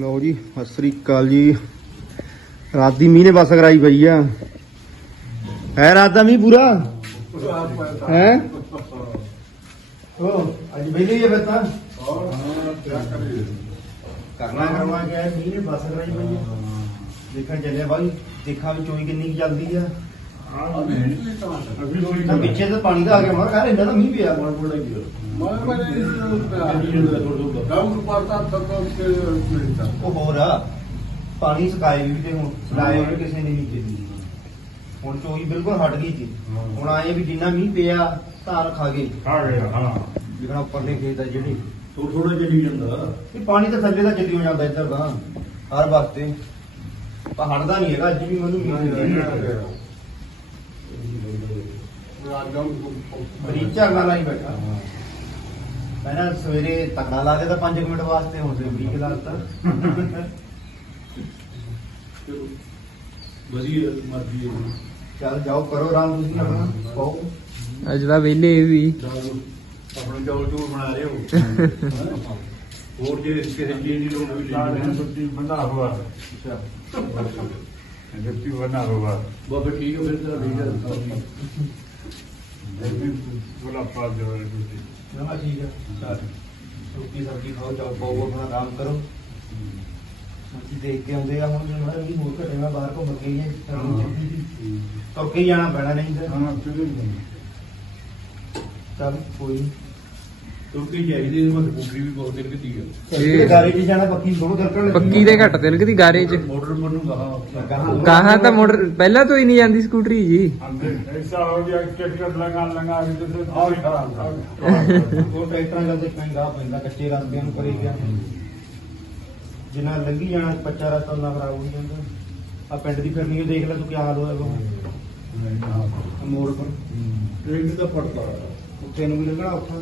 ਲਓ ਜੀ ਸਤਿ ਸ੍ਰੀ ਅਕਾਲ ਜੀ। ਰਾਤ ਦੀ ਮੀਂਹ ਨੇ ਬਸ ਕਰਾਈ ਪਈ ਆ। ਹੈ ਰਾਤ ਦਾ ਮੀਂਹ ਪੂਰਾ? ਹੈ? ਉਹ ਅੱਜ ਹੀ ਕਰਨਾ ਕਰਵਾ ਕੇ ਆਏ ਮੀਂਹ ਨੇ ਬਸ ਕਰਾਈ ਪਈ ਆ। ਦੇਖਣ ਚੱਲਿਆ ਬਾਈ ਦੇਖਾਂ ਵੀ ਚੋਈ ਕਿੰਨੀ ਚੱਲਦੀ ਆ। ਤਾਂ ਪਿੱਛੇ ਤਾਂ ਪਾਣੀ ਦਾ ਆ ਗਿਆ ਮਰ ਘਰ ਇੰਨਾ ਤਾਂ ਮੀਂਹ ਪਿਆ। ਉਹ ਹੋਰ ਆ ਪਾਣੀ ਸੁਕਾਏ ਵੀ ਤੇ ਹੁਣ ਸੁਕਾਏ ਵੀ ਕਿਸੇ ਨੇ ਨਹੀਂ ਕੀਤੀ ਹੁਣ ਚੋਈ ਬਿਲਕੁਲ ਹਟ ਗਈ ਸੀ। ਹੁਣ ਆਏ ਵੀ ਜਿੰਨਾ ਮੀਂਹ ਪਿਆ ਧਾਰ ਖਾ ਗਏ। ਜਿਹੜਾ ਉੱਪਰ ਦੇ ਖੇਤ ਆ ਜਿਹੜੇ। ਥੋੜਾ ਚੱਲੀ ਜਾਂਦਾ। ਇਹ ਪਾਣੀ ਤਾਂ ਥੱਲੇ ਦਾ ਚੱਲੀ ਹੋ ਜਾਂਦਾ ਇੱਧਰ ਦਾ ਹਰ ਵਕਤੇ ਪਰ ਹਟਦਾ ਨਹੀਂ ਹੈਗਾ ਅੱਜ ਵੀ ਮੈਨੂੰ ਮੀਂਹ ਪਿਆ। ਬਰੀਕ ਝਰਨਾ ਲਾਈ ਬੈਠਾ। ਪਹਿਲਾਂ ਸਵੇਰੇ ਤਕੜਾ ਲਾ ਲਿਆ ਤਾਂ 5 ਮਿੰਟ ਵਾਸਤੇ ਹੁਣ ਤੇ ਬਰੀਕ ਲਾ ਦਿੱਤਾ ਵਧੀਆ ਮਰਜ਼ੀ ਹੈ ਚੱਲ ਜਾਓ ਕਰੋ ਆਰਾਮ ਤੁਸੀਂ ਆਪਣਾ ਪਾਓ ਅੱਜ ਦਾ ਵੇਲੇ ਵੀ ਆਪਣੇ ਚੌਲ ਚੂਰ ਬਣਾ ਰਹੇ ਹੋ ਹੋਰ ਜੇ ਕਿਸੇ ਚੀਜ਼ ਦੀ ਲੋੜ ਵੀ ਲੈ छुट्टी बना हुआ छुट्टी बना हुआ ਬਾਬਾ ਠੀਕ ਹੈ ਫਿਰ ਤਾਂ ਠੀਕ ਹੈ बोला पास जो है ਮੈਂ ਕਿਹਾ ਹੈ। ਚੱਲ ਰੋਟੀ ਸਬਜ਼ੀ ਖਾਓ ਚਾਹ ਪਾਓ ਆਪਣਾ ਆਰਾਮ ਕਰੋ। ਸੱਚੀ ਦੇਖ ਕੇ ਆਉਂਦੇ ਆ ਹੁਣ ਜਿਹੜਾ ਵੀ ਹੋਰ ਘਰੇ ਮੈਂ ਬਾਹਰ ਘੁੰਮ ਕੇ ਇਹ ਤੁਰ ਕੇ ਜਾਣਾ ਪੈਣਾ ਨਹੀਂ ਤਾਂ। ਹਾਂ ਚੱਲ ਕੋਈ ਨਹੀਂ ਤੁਰਕੀ ਚਾਹੀਦੀ ਹੈ ਮਤ ਕੁਕਰੀ ਵੀ ਬਹੁਤ ਦਿਨ ਕੀਤੀ ਹੈ ਇਹ ਗਾੜੀ 'ਚ ਜਾਣਾ ਪੱਕੀ ਦੋਨੋਂ ਦਰਕਣ ਲੱਗੀ ਪੱਕੀ ਦੇ ਘੱਟ ਤਿਲਕ ਦੀ ਗਾਰੇ ਚ ਮੋਟਰ ਮਨੂੰ ਕਹਾ ਗਾਹਾਂ ਕਹਾਂ ਤਾਂ ਮੋਟਰ ਪਹਿਲਾਂ ਤੋਂ ਹੀ ਨਹੀਂ ਜਾਂਦੀ ਸਕੂਟਰੀ ਜੀ ऐसा हो गया टिकट लगा लगा के जैसे और ਉਹ ਟਰੈਕਟਰਾਂ ਜਾਂਦੇ ਪੈਂਦਾ ਪੈਂਦਾ ਕੱਚੇ ਰਸਤਿਆਂ ਨੂੰ ਕਰੀ ਗਿਆ ਜਿੰਨਾ ਲੰਘੀ ਜਾਣਾ ਕੱਚਾ ਰਸਤਾ ਉਹਨਾਂ ਖਰਾਬ ਹੋ ਜਾਂਦਾ ਆ ਪਿੰਡ ਦੀ ਫਿਰਨੀ ਦੇਖ ਲੈ ਤੂੰ ਕੀ ਹਾਲ ਹੋਇਆ ਉਹ ਮੋੜ ਪਰ ਟ੍ਰੇਨ ਦਾ ਪੜਤਾ ਉੱਤੇ ਨੂੰ ਵੀ ਲੰਘਣਾ ਔਖਾ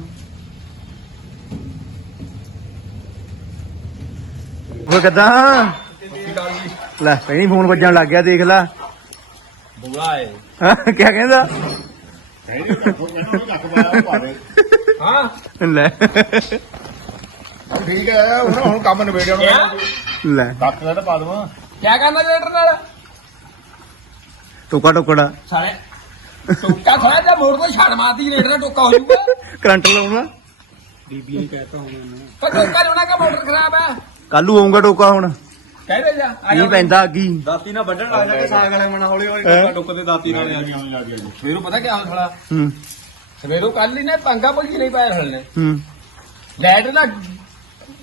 ਉਹ ਕਿੱਦਾਂ? ਲੈ ਪਹਿਲੀ ਫੋਨ ਵੱਜਣ ਲੱਗ ਗਿਆ ਦੇਖ ਲੈ। ਬੁਗਾ ਹੈ? ਹਾਂ ਕੀ ਕਹਿੰਦਾ ਹਾਂ? ਲੈ। ਠੀਕ ਹੈ ਹੁਣ ਹੁਣ ਕੰਮ ਨਿਬੇੜਿਆ ਲੈ। ਕੱਟ ਦਾ ਪਾ ਦਵਾਂ। ਕੀ ਕਰਨਾ ਜਨਰੇਟਰ ਨਾਲ? ਟੋਕਾ ਟੋਕੜਾ। ਸਾਲੇ ਟੋਕਾ ਖੜਾ ਜਾਂ ਮੋੜ ਤੋਂ ਛੜ ਮਾਰਦੀ ਜਨਰੇਟਰ ਦਾ ਟੋਕਾ ਹੋ ਜਾਊਗਾ। ਕਰੰਟ ਲਾਉਣਾ। ਪਰ ਟੋਕਾ ਜੋਣਾ ਕਾ ਮੋਟਰ ਖਰਾਬ ਹੈ? ਕੱਲੂ ਆਉਂਗਾ ਟੋਕਾ ਹੁਣ। ਕਹਿੰਦੇ ਜਾ ਆ ਨਹੀਂ ਪੈਂਦਾ ਅੱਗੀ ਦਾਤੀ ਨਾਲ ਵੱਢਣ ਲੱਗ ਜਾਗੇ ਸਾਗ ਵਾਲੇ ਮਣਾ ਹੌਲੀ ਹੌਲੀ? ਟੁੱਕਾ ਟੁੱਕ ਦੇ ਦਾਤੀ ਨਾਲ ਆ ਗਈ ਸਵੇਰੋਂ ਪਤਾ ਕੀ ਹਾਲ ਖੜਾ ਹੂੰ। ਸਵੇਰੋਂ ਕੱਲ ਹੀ ਨੇ ਪੰਗਾ ਪੁੱਜੀ ਨਹੀਂ ਪਾਇਆ ਹਲਨੇ ਹੂੰ। ਲਾਈਟ ਨਾ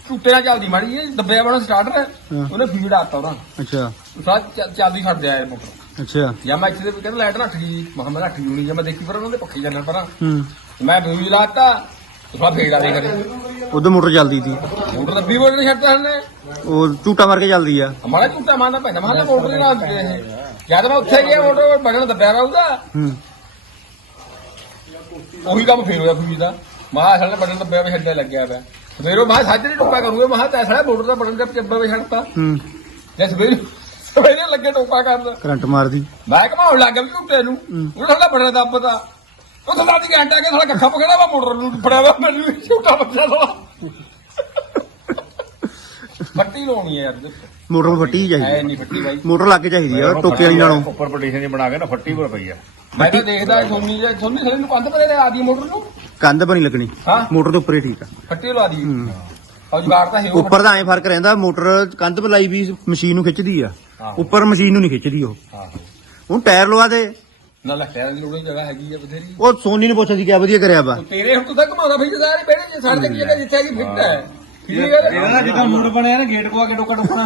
ਟੁੱਟੇ ਨਾਲ ਚੱਲਦੀ ਮਾੜੀ ਇਹ ਦੱਬਿਆ ਬਣਾ ਸਟਾਰਟਰ ਹਾਂ। ਉਹਨੇ ਫੀਡ ਆਤਾ ਉਹਦਾ। ਅੱਛਾ। ਸਾਰਾ ਚ- ਚੱਲਦੀ ਛੱਡ ਦਿਆ ਇਹ ਮੋਟਰ ਅੱਛਾ। ਜਾਂ ਮੈਂ ਇੱਥੇ ਦੇ ਕਹਿੰਦਾ ਲਾਈਟ ਨੱਠ ਗਈ ਮੈਂ ਕਿਹਾ ਮੈਂ ਗਈ ਜਾਂ ਮੈਂ ਦੇਖੀ ਪਰ ਉਹਨਾਂ ਦੇ ਪੱਖੇ ਚੱਲਣ ਪਰਾਂ। ਹੂੰ। ਮੈਂ ਦੂਜੀ ਲਾਤਾ ਤੁਸਾਂ ਫੇੜ ਆ ਦੇ ਕਰੇ ਉਧਰ ਮੋਟਰ ਚੱਲਦੀ ਸੀ। ਮੋਟਰ ਦੱਬੀ ਮੋਟਰ ਛੱਡਤਾ ਹਨੇ ਉਹ ਝੂਟਾ ਮਾਰ ਕੇ ਚੱਲਦੀ ਆ। ਹਮਾਰਾ ਝੂਟਾ ਮਾਰਨਾ ਪੈਂਦਾ ਮੈਂ ਕਿਹਾ ਮੋਟਰ ਦੇ ਨਾਲ ਇਹ। ਜਦ ਮੈਂ ਉੱਥੇ ਗਿਆ ਮੋਟਰ ਬਗਣ ਦੱਬਿਆ ਰਹੂਗਾ। ਹੂੰ। ਉਹੀ ਕੰਮ ਫੇਰ ਹੋਇਆ ਫੂਜੀ ਦਾ। ਮਹਾ ਨੇ ਬਟਨ ਦੱਬਿਆ ਵੀ ਛੱਡੇ ਲੱਗਿਆ ਪਿਆ। ਸਵੇਰੋਂ ਮੈਂ ਸੱਜ ਨਹੀਂ ਟੋਕਾ ਕਰੂਗਾ। ਮਹਾ ਤਾਂ ਅਸਲ ਮੋਟਰ ਦਾ ਬਟਨ ਜਦ ਚੱਬਾ ਵੀ ਛੱਡਤਾ। ਹੂੰ। ਜੇ ਸਵੇਰੇ ਸਵੇਰੇ ਲੱਗੇ ਟੋਕਾ ਕਰਨ। ਕਰੰਟ ਮਾਰਦੀ। ਮੈਂ ਘਮਾਉਣ ਲੱਗ ਗਿਆ ਵੀ ਝੂਟੇ ਨੂੰ। ਉਹ ਥੋੜਾ ਬੜਾ ਦੱਬਦਾ ਉਹ ਥੋੜਾ ਦੀ ਘੰਟਾ ਕੇ ਥੋੜਾ ਕੱਖਾ ਪਕੜਾ ਵਾ ਮੋਟਰ ਨੂੰ ਫੜਿਆ ਵਾ ਮੈਨੂੰ ਝੂਟਾ ਬੱਚਾ ਲਾ ਫੱਟੀ ਲਾਉਣੀ ਹੈ ਯਾਰ ਦੇਖੋ। ਮੋਟਰ ਫੱਟੀ ਐ ਚਾਹੀਦੀ ਨਹੀਂ ਫੱਟੀ ਬਾਈ। ਮੋਟਰ ਲੱਗ ਕੇ ਚਾਹੀਦੀ ਆ ਟੋਕੇ ਵਾਲੀ ਨਾਲੋਂ। ਉੱਪਰ ਪਟੀਸ਼ਨ ਜੀ ਬਣਾ ਕੇ ਨਾ ਫੱਟੀ ਪਰ ਪਈ ਆ। ਮੈਂ ਤਾਂ ਦੇਖਦਾ ਸੋਨੀ ਜੇ ਸੋਨੀ ਸਾਰੇ ਨੂੰ ਕੰਧ ਪਰੇ ਆ ਦੀ ਮੋਟਰ ਨੂੰ। ਕੰਧ ਪਰ ਨਹੀਂ ਲੱਗਣੀ। ਹਾਂ। ਮੋਟਰ ਦੇ ਉੱਪਰ ਹੀ ਠੀਕ ਆ। ਫੱਟੀ ਲਾ ਦੀ। ਹੂੰ। ਔਰ ਜੁਗਾੜ ਤਾਂ ਹੈ ਉਹ। ਉੱਪਰ ਦਾ ਐਂ ਫ਼ਰਕ ਰਹਿੰਦਾ ਮੋਟਰ ਕੰਧ ਪਰ ਲਾਈ ਵੀ ਮਸ਼ੀਨ ਨੂੰ ਖਿੱਚਦੀ ਆ। ਹਾਂ। ਉੱਪਰ ਮਸ਼ੀਨ ਨੂੰ ਨਹੀਂ ਖਿੱਚਦੀ ਉਹ। ਹਾਂ। ਹੁਣ ਟਾਇਰ ਲਵਾ ਦੇ। ਨਾ ਲੱਖਿਆ ਦੀ ਲੋੜੀ ਜਗ੍ਹਾ ਹੈਗੀ ਆ ਬਥੇਰੀ। ਉਹ ਸੋਨੀ ਨੂੰ ਪੁੱਛਦੀ ਕਿਆ ਵਧੀਆ ਕਰਿਆ ਵਾ। ਤੇਰੇ ਹੁਣ ਤੂੰ ਤਾਂ ਘਮਾਉਂਦਾ ਫਿਰ ਸਾਰੇ ਚ ਸਾਡੇ ਦੀ ਜਗ੍ਹਾ ਜਿੱਥੇ ਹੈਗੀ ਫਿੱਟ ਹੈ ਹੈ। ਇਹਦਾ ਨਾ ਜਿੱਦਾਂ ਮੂਡ ਬਣਿਆ ਨਾ ਗੇਟ ਕੋ ਆ ਕੇ ਟੁੱਕਾ ਟੁੱਕਣਾ।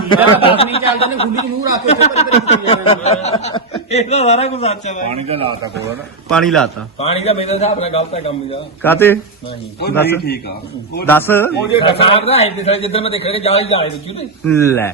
ਨਹੀਂ ਚੱਲਦਾ ਨੇ ਖੁੱਲੀ ਨੂੰ ਮੂੰਹ ਰੱਖ ਕੇ ਉੱਥੇ ਪਰੇ ਇਹਦਾ ਸਾਰਾ ਕੁਝ ਸੱਚ ਹੈ ਪਾਣੀ ਦਾ ਲਾਤਾ ਕੋਲ। ਨਾ ਪਾਣੀ ਲਾਤਾ। ਪਾਣੀ ਦਾ ਮੇਰੇ ਹਿਸਾਬ ਨਾਲ ਗਲਤ ਹੈ ਕੰਮ ਇਹਦਾ। ਕਾਤੇ ਨਹੀਂ। ਉਹ ਦੱਸ। ਠੀਕ ਆ। ਉਹ ਦੱਸ। ਉਹ ਜੇ ਖਰਾਬ ਦਾ ਹੈ ਤੇ ਜਿੱਦਾਂ ਮੈਂ ਦੇਖਿਆ ਜਾਲੀ ਜਾਲੇ ਵਿੱਚ ਉਹਦੇ। ਲੈ।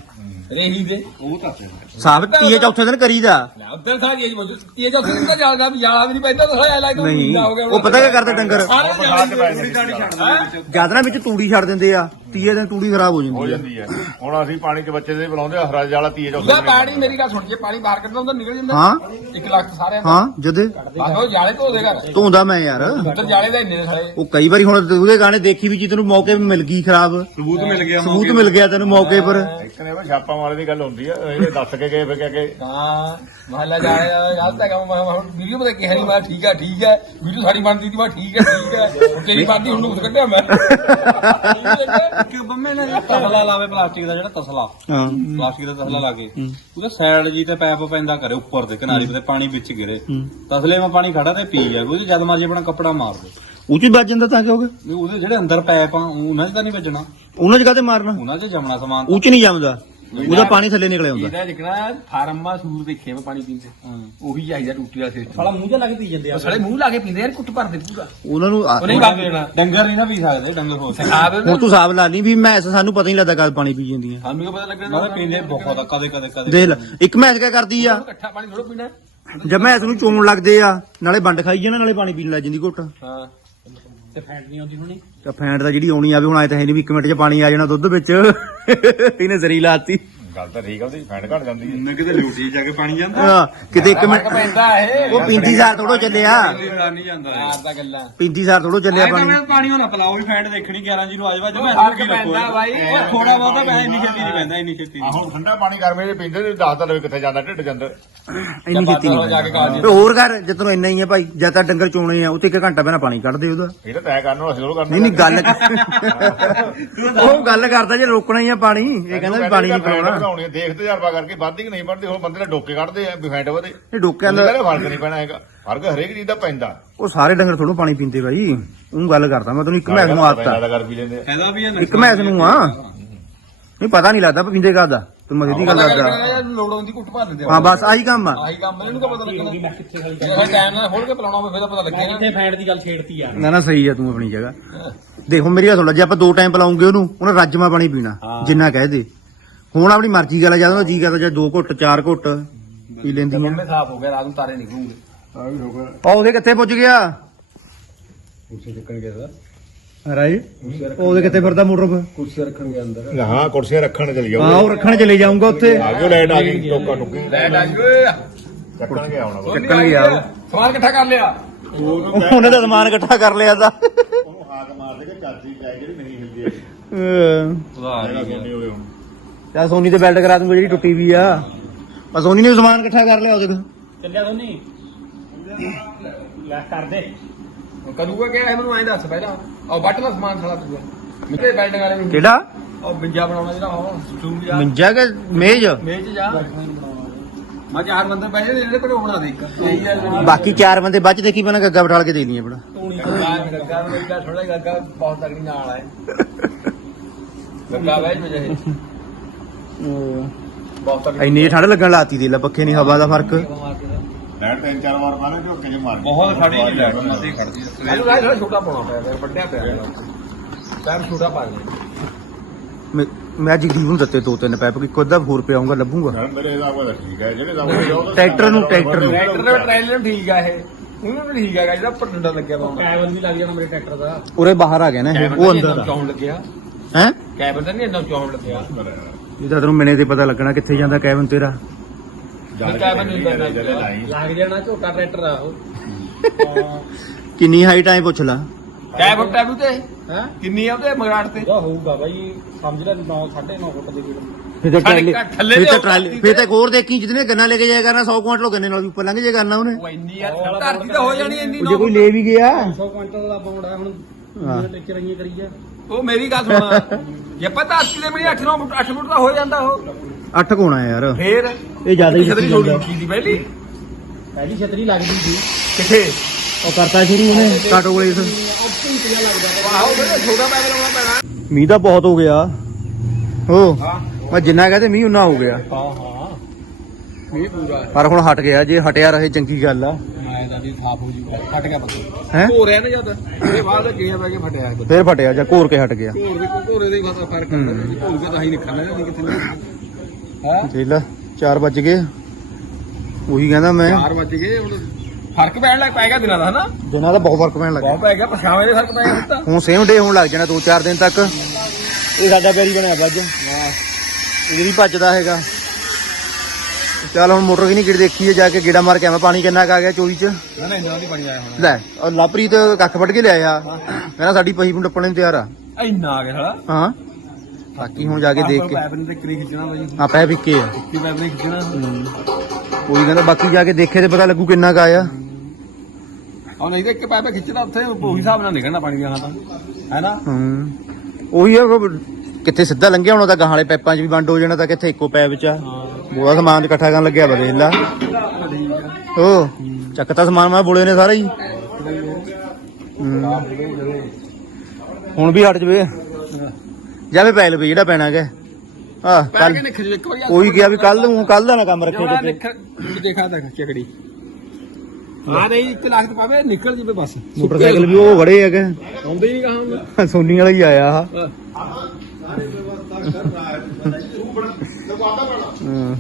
ਰੇਹੀ ਦੇ। ਉਹ ਤਾਂ ਸਾਫ਼ ਤੀਏ ਚੌਥੇ ਦਿਨ ਕਰੀਦਾ। ਲੈ ਉੱਧਰ ਸਾਰੀ ਇਹ ਮੌਜੂਦ। ਇਹ ਜੋ ਫਿਰ ਤਾਂ ਜਾਲਦਾ ਵੀ ਜਾਲਾ ਵੀ ਨਹੀਂ ਪੈਂਦਾ ਤਾਂ ਸਾਰਾ ਲਾਈਕ ਨਹੀਂ। ਉਹ ਪਤਾ ਕੀ ਕਰਦੇ ਡੰਗਰ? ਸਾਰੇ ਜਾਲੇ ਛੱਡ ਜਦ ਨਾ ਵਿੱਚ ਤੂੜੀ ਛੱਡ ਦਿੰਦੇ ਆ। ਤੀਏ ਦਿਨ ਤੂੜੀ ਖਰਾਬ ਹੋ ਹੋ ਜਾਂਦੀ ਹੈ ਜਾਂਦੀ ਹੈ ਹੁਣ ਅਸੀਂ ਪਾਣੀ ਚ ਬੱਚੇ ਦੇ ਬੁਲਾਉਂਦੇ ਆ ਹਰਾਜ ਵਾਲਾ ਤੀਏ ਉਹਦਾ ਪਾਣੀ ਮੇਰੀ ਗੱਲ ਸੁਣ ਜੇ ਪਾਣੀ ਬਾਹਰ ਕੱਢਦਾ ਹੁੰਦਾ ਨਿਕਲ ਜਾਂਦਾ। ਹਾਂ। 1 ਲੱਖ ਸਾਰਿਆਂ ਦਾ। ਹਾਂ ਜਦੇ। ਬਸ ਉਹ ਜਾਲੇ ਧੋ ਦੇਗਾ ਧੋਂਦਾ ਮੈਂ ਯਾਰ। ਉੱਧਰ ਜਾਲੇ ਦਾ ਇੰਨੇ ਨੇ ਸਾਰੇ ਉਹ ਕਈ ਵਾਰੀ ਹੁਣ ਉਹਦੇ ਗਾਣੇ ਦੇਖੀ ਵੀ ਜੀ ਤੈਨੂੰ ਮੌਕੇ 'ਤੇ ਮਿਲ ਗਈ ਖਰਾਬ। ਸਬੂਤ ਮਿਲ ਗਿਆ ਸਬੂਤ ਮਿਲ ਗਿਆ ਤੈਨੂੰ ਮੌਕੇ ਪਰ। ਇੱਕ ਨੇ ਵੀ ਛਾਪਾ ਮਾਰੇ ਦੀ ਗੱਲ ਹੁੰਦੀ ਆ ਇਹ ਦੱਸ ਕੇ ਗਏ ਫਿਰ ਕਹਿ ਕੇ। ਹਾਂ ਮਹੱਲਾ ਜਾਲੇ ਦਾ ਗਲਤ ਹੈਗਾ ਮੈਂ ਮੈਂ ਵੀਡੀਓ ਪਤਾ ਕਿਹਾ ਨਹੀਂ ਮੈਂ ਠੀਕ ਹੈ ਠੀਕ ਹੈ ਵੀਡੀਓ ਸਾਡੀ ਬਣਦੀ ਸੀ ਮੈਂ ਠੀਕ ਹੈ ਠੀਕ ਹੈ ਹੁਣ ਤੇਰੀ ਬਣਦੀ ਹੁਣ ਨੂੰ ਕੱਢਿਆ ਮੈਂ। ਕਿ ਬੰਮੇ ਨੇ ਤਸਲਾ ਲਾਵੇ ਪਲਾਸਟਿਕ ਦਾ ਜਿਹੜਾ ਤਸਲਾ? ਹਾਂ। ਪਲਾਸਟਿਕ ਦਾ ਤਸਲਾ ਲਾ ਕੇ। ਉਹਦੇ ਸਾਈਡ ਜੀ ਤੇ ਪੈਪ ਪੈਂਦਾ ਕਰੇ ਉੱਪਰ ਕਿਨਾਰੀ ਤੇ ਪਾਣੀ ਵਿੱਚ ਗਿਰੇ। ਤਸਲੇ 'ਮਾ ਪਾਣੀ ਖੜਾ ਤੇ ਪੀ ਜਾਵੇ ਉਹਦੇ ਜਦ ਮਰਜ਼ੀ ਆਪਣਾ ਕੱਪੜਾ ਮਾਰ ਦੇ। ਉਹ 'ਚ ਹੀ ਵੱਜ ਜਾਂਦਾ ਤਾਂ ਕਿਉਂਕਿ? ਵੀ ਉਹਦੇ ਜਿਹੜੇ ਅੰਦਰ ਪੈਪ ਆ ਉਹਨਾਂ 'ਚ ਤਾਂ ਨਹੀਂ ਵੱਜਣਾ। ਉਹਨਾਂ 'ਚ ਕਾਹਤੇ ਮਾਰਨਾ? ਉਹਨਾਂ 'ਚ ਜਮਣਾ ਸਮਾਨ ਉਹ 'ਚ ਨਹੀਂ ਜੰਮਦਾ। ਉਹਦਾ ਪਾਣੀ ਥੱਲੇ ਨਿਕਲ ਆਉਂਦਾ ਇਹਦਾ ਜਿਕਣਾ ਫਾਰਮਾ ਸੂਰ ਦੇਖੇ ਮੈਂ ਪਾਣੀ ਪੀਂਦੇ ਉਹੀ ਚਾਹੀਦਾ ਟੂਟੀ ਦਾ ਸਿਸਟਮ। ਸਾਲਾ ਮੂੰਹ ਜਿਹਾ ਲੱਗ ਪੀ ਜਾਂਦੇ ਉਹ ਸਾਲੇ ਮੂੰਹ ਲਾ ਕੇ ਪੀਂਦੇ ਯਾਰ ਕੁੱਟ ਭਰਦੇ ਪੂਰਾ। ਉਹਨਾਂ ਨੂੰ ਆ- ਉਹ ਨਹੀਂ ਬਾਗ ਦੇਣਾ। ਡੰਗਰ ਨਹੀਂ ਨਾ ਪੀ ਸਕਦੇ ਡੰਗਰ ਹੋ ਸਕਦੇ ਆਪ ਹੁਣ ਤੂੰ ਹਿਸਾਬ ਲਾ ਲਈ ਵੀ ਮੈਸ ਸਾਨੂੰ ਪਤਾ ਨਹੀਂ ਲੱਗਦਾ ਕਦ ਪਾਣੀ ਪੀ ਜਾਂਦੀਆਂ। ਸਾਨੂੰ ਕੀ ਪਤਾ ਲੱਗਣਾ? ਨਾਲੇ ਪੀਂਦੇ ਬਹੁਤ ਆ ਕਦੇ ਕਦੇ ਕਦੇ। ਦੇਖ ਲੈ ਇੱਕ ਮੈਸ ਕਿਆ ਕਰਦੀ ਆ। ਇਕੱਠਾ ਪਾਣੀ ਥੋੜਾ ਪੀਣਾ। ਜਦ ਮੈਸ ਨੂੰ ਚੋਣ ਲੱਗਦੇ ਆ ਨਾਲੇ ਵੰਡ ਖਾਈ ਜਾਣਾ ਨਾਲੇ ਪਾਣੀ ਪੀਣ ਲੱਗ ਜਾਂਦੀ ਘੁੱਟ। ਹਾਂ। ਤੇ ਫੈਂਟ ਨਹੀਂ ਆਉਂਦੀ ਹੁਣੀ। ਤਾਂ ਫੈਂਟ ਦਾ ਜਿਹੜੀ ਆਉਣੀ ਆਵੇ ਹੁਣ ਆਏ ਤਾਂ ਹੈ ਨਹੀਂ ਵੀ ਇੱਕ ਮਿੰਟ 'ਚ ਪਾਣੀ ਆ ਜਾਣਾ ਦੁੱਧ ਵਿੱਚ। ਇਹਨੇ ਜ਼ਰੀ ਲਾਤੀ। ਗੱਲ ਤਾਂ ਠੀਕ ਆ ਉਹਦੀ ਫੈਂਡ ਘਟ ਜਾਂਦੀ ਹੈ ਮੈਂ ਕਿਤੇ ਲਿਊਟੀ ਜਾ ਕੇ ਪਾਣੀ ਜਾਂਦਾ? ਹਾਂ, ਕਿਤੇ ਇੱਕ ਮਿੰਟ। ਪੈਂਦਾ ਇਹ। ਉਹ ਪੀਂਦੀ ਸਾਰ ਥੋੜੋ ਚੱਲਿਆ। ਨਹੀਂ ਜਾਂਦਾ ਯਾਰ ਦਾ ਗੱਲਾਂ। ਪੀਂਦੀ ਸਾਰ ਥੋੜੋ ਚੱਲਿਆ ਪਾਣੀ। ਮੈਂ ਪਾਣੀ ਹੋਣਾ ਪਲਾਓ ਵੀ ਫੈਂਟ ਦੇਖਣੀ 11 ਜੀ ਨੂੰ ਆਜ ਵਾਜ ਮੈਂ ਫ਼ਰਕ ਪੈਂਦਾ ਬਾਈ। ਉਹ ਥੋੜਾ ਬਹੁਤਾ ਮੈਂ ਇੰਨੀ ਛੇਤੀ ਨਹੀਂ ਪੈਂਦਾ ਇੰਨੀ ਛੇਤੀ ਆ ਨਹੀਂ ਹੁਣ ਠੰਡਾ ਪਾਣੀ ਗਰਮੇ ਦੇ ਪੀਂਦੇ ਤੇ ਦੱਸਦਾ ਲਵੇ ਕਿੱਥੇ ਜਾਂਦਾ ਢਿੱਡ ਜਾਂਦਾ। ਇੰਨੀ ਕੀਤੀ ਨਹੀਂ ਜਾ ਕੇ ਤੇ ਹੋਰ ਕਰ ਜੇ ਤੈਨੂੰ ਇੰਨਾ ਹੀ ਆ ਭਾਈ ਜਦ ਤਾਂ ਡੰਗਰ ਚੋਣੇ ਆ ਉੱਥੇ ਇੱਕ ਘੰਟਾ ਪਹਿਲਾਂ ਪਾਣੀ ਕੱਢ ਦੇ ਉਹਦਾ। ਇਹ ਤਾਂ ਤੈਅ ਕਰਨ ਨੂੰ ਅਸੀਂ ਥੋੜ੍ਹਾ ਕਰਨਾ। ਨਹੀਂ ਨਹੀਂ ਗੱਲ ਉਹ ਗੱਲ ਕਰਦਾ ਜੇ ਰੋਕਣਾ ਹੀ ਆ ਪਾਣੀ ਇਹ ਕਹਿੰਦਾ ਵੀ ਪਾਣੀ ਨਹੀਂ ਪਿਲਾਉਣਾ ਪਿਲਾਉਣੀ ਦੇਖ ਤਜਰਬਾ ਕਰਕੇ ਵੱਧਦੀ ਕਿ ਨਹੀਂ ਵੱਧਦੀ ਹੁਣ ਬੰਦੇ ਨੇ ਡੋਕੇ ਕੱਢਦੇ ਆ ਵੀ ਫੈਂਟ ਵਧੇ ਇਹ ਡੋਕਿਆਂ ਕਹਿੰਦਾ ਦਾ ਫ਼ਰਕ ਨਹੀਂ ਪੈਣਾ ਹੈਗਾ ਫ਼ਰਕ ਹਰੇਕ ਚੀਜ਼ ਦਾ ਪੈਂਦਾ। ਉਹ ਸਾਰੇ ਡੰਗਰ ਥੋੜੋ ਪਾਣੀ ਪੀਂਦੇ ਬਾਈ ਉਹ ਗੱਲ ਕਰਦਾ ਮੈਂ ਤੈਨੂੰ ਇੱਕ ਮੈਸ ਨੂੰ ਆਦਤ ਆ। ਕਰ ਲੈਂਦੇ ਆ। ਇੱਕ ਮੈਸ ਨੂੰ ਆ। ਨਹੀਂ ਪਤਾ ਨਹੀਂ ਲੱਗਦਾ ਪੀਂਦੇ ਕਾਦਾ ਤੂੰ ਮਜ਼ੇ ਦੀ ਗੱਲ ਕਰਦਾ ਲੋੜ ਹੁੰਦੀ ਕੁੱਟ ਭਰ ਦਿੰਦੇ ਹਾਂ ਬਸ ਆਹੀ ਕੰਮ ਆ। ਆਹੀ ਕੰਮ ਇਹਨੂੰ ਕਾ ਪਤਾ ਲੱਗਣਾ? ਜੇ ਟਾਈਮ ਨਾਲ ਖੋਲ ਕੇ ਪਿਲਾਉਣਾ ਹੋਵੇ ਫਿਰ ਤਾਂ ਪਤਾ ਲੱਗੇਗਾ। ਕਿੱਥੇ ਫੈਂਟ ਦੀ ਗੱਲ ਛੇੜਤੀ ਆ। ਨਾ ਨਾ ਸਹੀ ਆ ਤੂੰ ਆਪਣੀ ਜਗ੍ਹਾ। ਦੇਖੋ ਮੇਰੀ ਗੱਲ ਸੁਣ ਲੈ ਜੇ ਆਪਾਂ ਦੋ ਟਾਈਮ ਪਿਲਾਉਂਗੇ ਉਹਨੂੰ ਉਹਨੇ ਰਾਜਮਾ ਪਾਣੀ ਪੀਣਾ ਜਿੰਨਾ ਕਹਿ ਦੇ। ਹੁਣ ਆਪਣੀ ਮਰਜ਼ੀ ਗੱਲ ਆ ਜਦੋਂ ਜੀ ਕਰਦਾ ਜਾਂ ਦੋ ਘੁੱਟ ਚਾਰ ਘੁੱਟ ਪੀ ਲੈਂਦੀ ਆ। ਮੰਮੇ ਸਾਫ਼ ਹੋ ਗਿਆ ਰਾਤ ਨੂੰ ਤਾਰੇ ਨਿਕਲੂਗੇ ਆ ਉਹਦੇ ਕਿੱਥੇ ਪੁੱਜ ਗਿਆ? ਕੁਰਸੀ ਚੱਕਣ ਗਿਆ ਰਾਈ ਉਹਦੇ ਕਿੱਥੇ ਫਿਰਦਾ ਮੋਟਰ ਪਰ ਕੁਰਸੀ ਰੱਖਣ ਗਿਆ ਅੰਦਰ। ਹਾਂ ਕੁਰਸੀਆਂ ਰੱਖਣ ਚਲੀ ਜਾਓ ਹਾਂ ਉਹ ਰੱਖਣ ਚਲੇ ਜਾਊਂਗਾ ਉੱਥੇ। ਆ ਗਿਓ ਲਾਈਟ ਆ ਗਈ ਟੋਕਾ ਟੁੱਕੀ ਲੈਟ ਆ ਗਈ। ਚੱਕਣ ਗਿਆ ਹੁਣ ਉਹ। ਚੱਕਣ ਗਿਆ ਉਹ। ਸਮਾਨ ਇਕੱਠਾ ਕਰ ਲਿਆ। ਉਹਨੇ ਤਾਂ ਸਮਾਨ ਇਕੱਠਾ ਕਰ ਲਿਆ ਦਾ ਉਹਨੂੰ ਹਾਕ ਮਾਰ ਦੇ ਕਿ ਚਾਚੀ ਚਾਹੇ ਜਿਹੜੀ ਨਹੀਂ ਹਿਲਦੀ ਹੈ। ਮੇਰਾ ਸੋਨੀ ਹੋਵੇ ਹੁਣ। ਚਾ ਸੋਨੀ ਤੇ ਬੈਲਟ ਕਰਾ ਦੂੰਗਾ ਜਿਹੜੀ ਟੁੱਟੀ ਵੀ ਆ। ਪਰ ਸੋਨੀ ਨੇ ਵੀ ਸਮਾਨ ਇਕੱਠਾ ਕਰ ਲਿਆ ਉਹਦੇ ਤੋਂ। ਚੱਲਿਆ ਦੋਨੀ ਲੈ ਕਰ ਦੇ। ਹੁਣ ਕਰੂਗਾ ਕਿਆ ਇਹ ਮੈਨੂੰ ਐਂ ਦੱਸ ਪਹਿਲਾਂ। ਉਹ ਬੱਟ ਦਾ ਸਮਾਨ ਸਾਲਾ ਤੂੰ ਮਿੱਤੇ ਬੈਲਡਿੰਗ ਵਾਲੇ ਨੂੰ। ਕਿਹੜਾ? ਉਹ ਬਿੰਜਾ ਬਣਾਉਣਾ ਜਿਹੜਾ ਉਹ ਸਟੂਲ ਜਾ। ਮੰਜਾ ਕਿ ਮੇਜ਼? ਮੇਜ਼ ਜਾ। ਮੈਂ ਚਾਰ ਬੰਦੇ ਬੈਠੇ ਨੇ ਜਿਹੜੇ ਕੋਲ ਬਣਾ ਦੇ ਇੱਕ ਬਾਕੀ ਚਾਰ ਬੰਦੇ ਬਾਅਦ ਚ ਦੇਖੀ ਪੈਣਾ ਗੱਗਾ ਬਿਠਾਲ ਕੇ ਦੇ ਲਈਏ ਬੜਾ ਟੂਣੀ ਗੱਗਾ ਨੂੰ ਗੱਗਾ ਥੋੜਾ ਗੱਗਾ ਬਹੁਤ ਤਗੜੀ ਨਾਲ ਹੈ ਗੱਗਾ ਬੈਠ ਵਜੇ ਤਗੜੀ ਇੰਨੀ ਠੰਡ ਲੱਗਣ ਲਾਤੀ ਦੇ ਲੈ ਪੱਖੇ ਨਹੀਂ ਹਵਾ ਦਾ ਫ਼ਰਕ। ਲਾਈਟ ਤਿੰਨ ਚਾਰ ਵਾਰ ਮਾਰੇ ਤੇ ਓਕੇ ਜੇ ਮਾਰ ਬਹੁਤ ਖੜੀ ਨਹੀਂ ਲੈਟ ਮਸੇ ਖੜਦੀ ਇਹਨੂੰ ਰਾਜ ਥੋੜਾ ਛੋਟਾ ਪਾਉਣਾ ਪਿਆ ਯਾਰ ਵੱਡਿਆ ਪਿਆ ਪੈਰ ਛੋਟਾ ਪਾ ਦੇ। ਮੈਂ- ਗਰੀਬ ਨੂੰ ਦਿੱਤੇ ਦੋ ਤਿੰਨ ਪੈਪ ਇੱਕੋ ਅੱਧਾ ਹੋਰ ਪਿਆਉਂਗਾ ਲੱਭੂਗਾ। ਮੇਰੇ ਹਿਸਾਬ ਨਾਲ ਠੀਕ ਹੈ ਜਿਹੜੇ ਹਿਸਾਬ ਤਾਂ ਟਰੈਕਟਰ ਨੂੰ- ਟਰੈਕਟਰ ਨੂੰ। ਟਰੈਕਟਰ ਦਾ ਟ੍ਰੇਲਰ ਠੀਕ ਆ ਇਹ। ਉਹਨੂੰ ਵੀ ਠੀਕ ਹੈਗਾ ਜਿਹੜਾ ਪਟੰਡਾ ਲੱਗਿਆ ਪਾਉਂਦਾ ਕੈਬਨ ਵੀ ਲੱਗ ਜਾਣਾ ਮੇਰੇ ਟਰੈਕਟਰ ਦਾ। ਉਰੇ ਬਾਹਰ ਆ ਗਿਆ ਨਾ ਇਹ, ਉਹ ਅੰਦਰ ਚੌਣ ਲੱਗਿਆ। ਹੈ? ਕੈਬਨ ਤਾਂ ਨਹੀਂ ਇੰਨਾ ਚੌਣ ਲੱਗਿਆ। ਇਹ ਤਾਂ ਤੈਨੂੰ ਮਿਨੇ ਤੇ ਪਤਾ ਲੱਗਣਾ ਕਿੱਥੇ ਜਾਂਦਾ ਕੈਬਨ ਤੇਰਾ। ਲੱਗ ਜਾਣਾ ਝੋਟਾ ਟਰੈਕਟਰ ਆ ਉਹ। ਕਿੰਨੀ ਹਾਈਟ ਆਏ ਪੁੱਛ ਲਾ। ਕੈਬਨ ਟੈਬੂ ਤੇ? ਹੈ? ਕਿੰਨੀ ਆ ਉਹਦੇ ਮਗਰਾਟ ਤੇ? ਉਹ ਹੋਊਗਾ ਬਾਈ ਸਮਝ ਲੈ 9 9.5 ਫੁੱਟ ਦੇ ਵੀਰ ਫਿਰ ਤਾਂ ਸਾਡੇ ਟਰਾਲੀ ਘਰ ਥੱਲੇ ਫਿਰ ਤੇ ਤਾਂ ਉਹ ਟਰਾਲੀ ਧਰਤੀ ਫਿਰ ਤੇ- ਤਾਂ ਇੱਕ ਹੋਰ ਦੇਖੀ ਜਿਹਨੇ ਗੰਨਾ ਲੈ ਕੇ ਜਾਇਆ ਕਰਨਾ 100 ਕੁਇੰਟਲ ਗੰਨੇ ਨਾਲ ਵੀ ਉੱਪਰ ਲੰਘ ਜਾਇਆ ਕਰਨਾ ਉਹਨੇ। ਉਹ ਇੰਨੀ ਆ ਧਰਤੀ ਤਾਂ ਹੋ ਜਾਣੀ ਇੰਨੀ ਉਹ ਜੇ ਕੋਈ ਲੈ ਵੀ ਗਿਆ। 100 ਕੁਇੰਟਲ ਦਾ ਪਾਉਂਦਾ ਹੁਣ। ਹਾਂ। ਟਿੱਚਰ ਆਈਆਂ ਕਰੀ ਜਾ। ਉਹ ਮੇਰੀ ਗੱਲ ਸੁਣ। ਜੇ ਪਤਾ 80 ਦੇ ਮੇਰੀ 8 9 ਫੁੱਟ 8 ਫੁੱਟ ਦਾ ਹੋ ਜਾਂਦਾ ਉਹ। ਅੱਠ ਕੋਣਾ ਯਾਰ। ਫੇਰ ਇਹ ਜ਼ਿਆਦਾ ਹੀ ਛਤਰੀ ਉੱਚੀ ਦੀ ਪਹਿਲੀ? ਪਹਿਲੀ ਛਤਰੀ ਲੱਗਦੀ ਸੀ। ਕਿੱਥੇ? ਉਹ ਕਰਤਾ ਸ਼ੁਰੂ ਉਹਨੇ। ਕਾਟੋ ਕੋਲੇ ਇਸ। ਆਹੋ ਬੜਾ ਛੋਟਾ ਪੈਗ ਲਾਉਣਾ ਪੈਣਾ। ਮੀਂਹ ਤਾਂ ਬਹੁਤ ਹੋ ਗਿਆ। ਹੋ। ਮੈਂ ਜਿੰਨਾ ਕਹਤੇ ਮੀਂਹ ਉਨਾ ਹੋ ਗਿਆ। ਹਾਂ ਹਾਂ। ਮੀਂਹ ਪੂਰਾ। ਪਰ ਹੁਣ ਹਟ ਗਿਆ ਜੇ ਹਟਿਆ ਰਹੇ ਚੰਗੀ ਗੱਲ ਆ। ਵੀ ਸਾਫ਼ ਹੋ ਜੂਗਾ ਫਟ ਗਿਆ ਪੱਕਾ ਹੈ? ਹੋ ਰਿਹਾ ਨਾ ਜਦ ਉਹਦੇ ਬਾਅਦ ਗਿਣਿਆ ਪੈ ਕੇ ਫਟਿਆ ਇਹ ਫੇਰ ਫਟਿਆ ਜਾਂ ਘੋਰ ਕੇ ਹਟ ਗਿਆ? ਘੋਰ ਦੇ ਘੋਰੇ ਦੇ ਹੀ ਫ਼ਰਕ ਫ਼ਰਕ ਹੁੰਦਾ ਜੀ ਘੋਰ ਕੇ ਤਾਂ ਹੀ ਨਿਕਲਣਾ ਨਹੀਂ ਕਿੱਥੇ ਹਾਂ? ਦੇਖ ਲੈ 4 ਵੱਜ ਗਏ। ਉਹੀ ਕਹਿੰਦਾ ਮੈਂ। 4 ਵਜ ਗਏ ਹੁਣ ਫ਼ਰਕ ਪੈਣ ਲੱਗ ਪੈ ਗਿਆ ਦਿਨਾਂ ਦਾ ਹਨਾ? ਦਿਨਾਂ ਦਾ ਬਹੁਤ ਫ਼ਰਕ ਪੈਣ ਲੱਗਾ ਬਹੁਤ ਪੈ ਗਿਆ ਪਛਾਵੇਂ ਦੇ ਫ਼ਰਕ ਪੈ ਗਿਆ ਹੁਣ ਤਾਂ। ਹੁਣ ਸੇਮ ਡੇ ਹੋਣ ਲੱਗ ਜਾਣਾ 2-4 ਦਿਨ ਤੱਕ। ਇਹ ਸਾਡਾ ਪੈਰੀ ਬਣਿਆ ਵੱਜ ਇਹ ਵੀ ਭੱਜਦਾ ਹੈਗਾ। ਚੱਲ ਹੁਣ ਮੋਟਰ ਕਿੰਨੀ ਗਿੜ ਦੇਖੀਏ ਜਾ ਕੇ ਗੇੜਾ ਮਾਰ ਕੇ ਆਵਾਂ। ਪਾਣੀ ਕਿੰਨਾ ਕੁ ਆ ਗਿਆ ਚੋਈ ਚ? ਨਾ ਨਾ ਇੰਨਾ ਨਹੀਂ ਪਾਣੀ ਆਇਆ ਹੁਣ। ਲੈ ਔਰ ਲਾਪਰੀਤ ਕੱਖ ਵੱਢ ਕੇ ਲਿਆਇਆ। ਕਹਿੰਦਾ ਸਾਡੀ ਪਹੀ ਨੂੰ ਟੱਪਣ ਨੂੰ ਤਿਆਰ ਆ। ਇੰਨਾ ਆ ਗਿਆ ਸਾਲਾ। ਹਾਂ। ਬਾਕੀ ਹੁਣ ਜਾ ਕੇ ਦੇਖ ਕੇ। ਪੈਪ ਨੇ ਤੇ ਕਰੀ ਖਿੱਚਣਾ ਬਾਈ? ਆ ਪੈ ਫਿੱਕੇ ਆ। ਕੀ ਪੈਪ ਨੇ ਖਿੱਚਣਾ। ਕੋਈ ਕਹਿੰਦਾ ਬਾਕੀ ਜਾ ਕੇ ਦੇਖੇ ਤੇ ਪਤਾ ਲੱਗੂ ਕਿੰਨਾ ਕੁ ਆਇਆ। ਉਹ ਨਹੀਂ ਤੇ ਇੱਕ ਪੈਪ ਖਿੱਚਣਾ ਉੱਥੇ ਉਹੀ ਹਿਸਾਬ ਨਾਲ ਨਿਕਲਣਾ ਪਾਣੀ ਦੀਆਂ ਤਾਂ। ਹੈ ਨਾ? ਹੂੰ। ਉਹੀ ਆ ਉਹ ਕਿੱਥੇ ਸਿੱਧਾ ਲੰਘਿਆ ਹੋਣਾ ਤਾਂ ਗਾਹਾਂ ਵਾਲੇ ਪੈਪਾਂ 'ਚ ਵੀ ਵੰਡ ਹੋ ਜਾਣਾ ਤਾਂ ਕਿੱਥੇ ਇੱਕੋ ਪੈਪ 'ਚ ਆ? ਬੋਆ ਸਮਾਨ ਤੇ ਇਕੱਠਾ ਕਰਨ ਲੱਗਿਆ ਵਾ ਦੇਖ ਲਾ। ਓ ਚੱਕਤਾ ਸਮਾਨ ਮੈਂ ਬੋਲੇ ਨੇ ਸਾਰਾ ਹੀ। ਹੂੰ। ਹੁਣ ਵੀ ਹਟ ਜਵੇ। ਜਾਵੇ ਪੈ ਲਵੇ ਜਿਹੜਾ ਪੈਣਾ ਹੈਗਾ ਆ ਕੱਲ ਕੇ ਨਿਕਲ ਜੇ ਇੱਕ ਵਾਰੀ ਉਹੀ ਗਿਆ ਵੀ ਕੱਲ ਨੂੰ ਕੱਲ ਦਾ ਨਾ ਕੰਮ ਰੱਖੇ ਕਿਤੇ। ਦੇਖਾ ਚੱਕੜੀ ਆ ਰਹੀ ਇੱਕ ਲੱਖ ਤੇ ਪਾਵੇ ਨਿਕਲ ਜਵੇ ਬਸ। ਮੋਟਰਸਾਈਕਲ ਵੀ ਉਹ ਖੜੇ ਹੈਗੇ ਆਉਂਦੇ ਹੀ ਨਹੀਂ ਕਹਾਂ ਸੋਨੀ ਵਾਲਾ ਹੀ ਆਇਆ ਆ ਹੂੰ।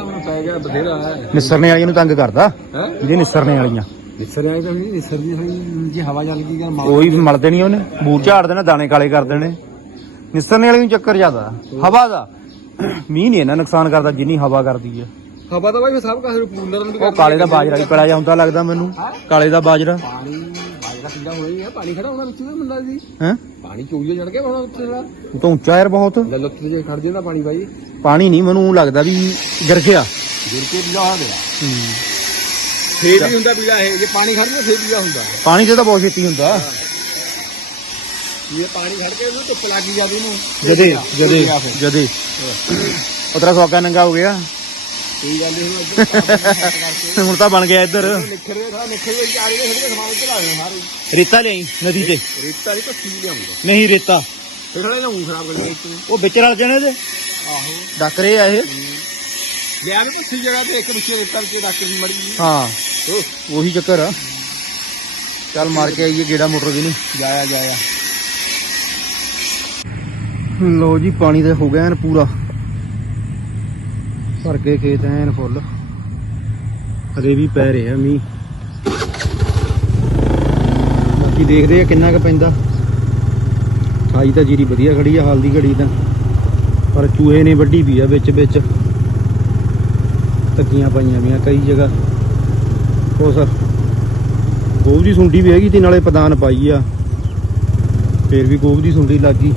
ਹੁਣ ਪੈ ਗਿਆ ਬਥੇਰਾ ਹੈ। ਨਿਸਰਨੇ ਵਾਲੀਆਂ ਨੂੰ ਤੰਗ ਕਰਦਾ? ਹੈ? ਜੇ ਨਿਸਰਨੇ ਵਾਲੀਆਂ। ਨਿਸਰ ਆਈ ਤਾਂ ਨਹੀਂ ਨਿਸਰ ਦੀ ਹੋਈ ਜੀ ਹਵਾ ਚੱਲ ਗਈ ਗੱਲ ਉਹੀ ਮਲਦੇ ਨਹੀਂ ਉਹਨੇ। ਬੂਟ ਝਾੜ ਦੇਣਾ ਦਾਣੇ ਕਾਲੇ ਕਰ ਦੇਣੇ। ਨਿਸਰਨੇ ਵਾਲੀ ਨੂੰ ਚੱਕਰ ਜ਼ਿਆਦਾ। ਹਵਾ ਦਾ। ਮੀਂਹ ਨਹੀਂ ਇਹਨਾਂ ਨੁਕਸਾਨ ਕਰਦਾ ਜਿੰਨੀ ਹਵਾ ਕਰਦੀ ਹੈ ਹਵਾ ਤਾਂ ਬਾਈ ਸਭ ਕਾਸੇ ਪੂਲਰ ਨੂੰ ਉਹ ਕਾਲੇ ਦਾ ਬਾਜਰਾ ਵੀ ਪਿਲਾ ਜਾਂਦਾ ਲੱਗਦਾ ਮੈਨੂੰ। ਕਾਲੇ ਦਾ ਬਾਜਰਾ। ਪਾਣੀ ਹੋਈ ਪਾਣੀ ਖੜਾ ਹੋਣਾ ਵਿੱਚ ਵੀ ਮੁੰਡਾ ਜੀ। ਹੈ? ਪਾਣੀ ਚੋਈਏ ਚੜ ਕੇ ਹੋਣਾ ਉੱਥੇ ਜਿਹੜਾ ਤਾਂ ਉੱਚਾ ਯਾਰ ਬਹੁਤ। ਲੱਲਤ ਤੇ ਜੇ ਖੜ ਜਾਂਦਾ ਪਾਣੀ ਬਾਈ। ਪਾਣੀ ਨਹੀਂ ਮੈਨੂੰ ਲੱਗਦਾ ਵੀ ਗਿਰ ਗਿਆ। ਗਿਰ ਕੇ ਪੀਲਾ ਹੋ ਗਿਆ। ਫੇਰ ਵੀ ਹੁੰਦਾ ਪੀਲਾ ਇਹ ਜੇ ਪਾਣੀ ਖੜ ਗਿਆ ਫੇਰ ਪੀਲਾ ਹੁੰਦਾ। ਪਾਣੀ ਤੇ ਤਾਂ ਬਹੁਤ ਛੇਤੀ ਹੁੰਦਾ। ਇਹ ਪਾਣੀ ਖੜ ਕੇ ਉਹਨੂੰ ਧੁੱਪ ਲੱਗ ਜਾਂਦੀ ਇਹਨੂੰ। ਜਦੇ ਜਦੇ। ਜਦੇ। ਉਤਰਾ ਸੌਗਾ ਨੰਗਾ ਹੋ ਗਿਆ। ਕੋਈ ਗੱਲ ਨਹੀਂ ਹੁਣ ਕਰਕੇ। ਤਾਂ ਬਣ ਗਿਆ ਇੱਧਰ। ਨਿਖਰ ਦੇ ਖਾ ਨਿਖਰ ਦੇ ਚਾਰੇ ਦੇ ਖੜੇ ਸਮਾਨ ਉੱਤੇ ਲਾ ਦੇਣਾ ਸਾਰੇ। ਰੇਤਾ ਲਿਆਈ ਨਦੀ ਤੇ। ਰੇਤਾ ਨਹੀਂ ਰੇਤਾ। ਫਿਰ ਖੜੇ ਨਾ ਊਂ ਖਰਾਬ ਕਰ ਦੇ ਤੂੰ ਉਹ ਵਿੱਚ ਰਲ ਜਾਣੇ ਤੇ ਆਹੋ। ਡੱਕ ਰਹੇ ਆ ਇਹ। ਲਿਆ ਵੀ ਪੱਤੀ ਜਗ੍ਹਾ ਤੇ ਇੱਕ ਵਿੱਚ ਰੇਤਾ ਵਿੱਚ ਰੱਖ ਦੀ ਮੜੀ ਹਾਂ। ਉਹੀ ਚੱਕਰ ਆ। ਚੱਲ ਮਾਰ ਕੇ ਆਈਏ ਗੇੜਾ ਮੋਟਰ ਦੀ ਨਹੀਂ ਜਾਇਆ ਜਾਇਆ। ਲੋ ਜੀ ਪਾਣੀ ਤਾਂ ਹੋ ਗਿਆ ਐਨ ਪੂਰਾ। ਭਰ ਕੇ ਖੇਤ ਐਨ ਫੁੱਲ। ਹਲੇ ਵੀ ਪੈ ਰਿਹਾ ਮੀਂਹ। ਬਾਕੀ ਦੇਖਦੇ ਆ ਕਿੰਨਾ ਕੁ ਪੈਂਦਾ। ਖਾਈ ਤਾਂ ਜੀਰੀ ਵਧੀਆ ਖੜੀ ਆ, ਹਾਲ ਦੀ ਘੜੀ ਤਾਂ। ਪਰ ਚੂਹੇ ਨੇ ਵੱਢੀ ਵੀ ਆ ਵਿੱਚ ਵਿੱਚ। ਤੱਕੀਆਂ ਪਾਈਆਂ ਵੀਆਂ ਕਈ ਜਗ੍ਹਾ। ਹੋ ਸਰ ਗੋਬ ਦੀ ਸੁੰਡੀ ਵੀ ਹੈਗੀ ਤੇ ਨਾਲੇ ਪਦਾਨ ਪਾਈ ਆ। ਫੇਰ ਵੀ ਗੋਬ ਦੀ ਸੁੰਡੀ ਲੱਗ ਗਈ।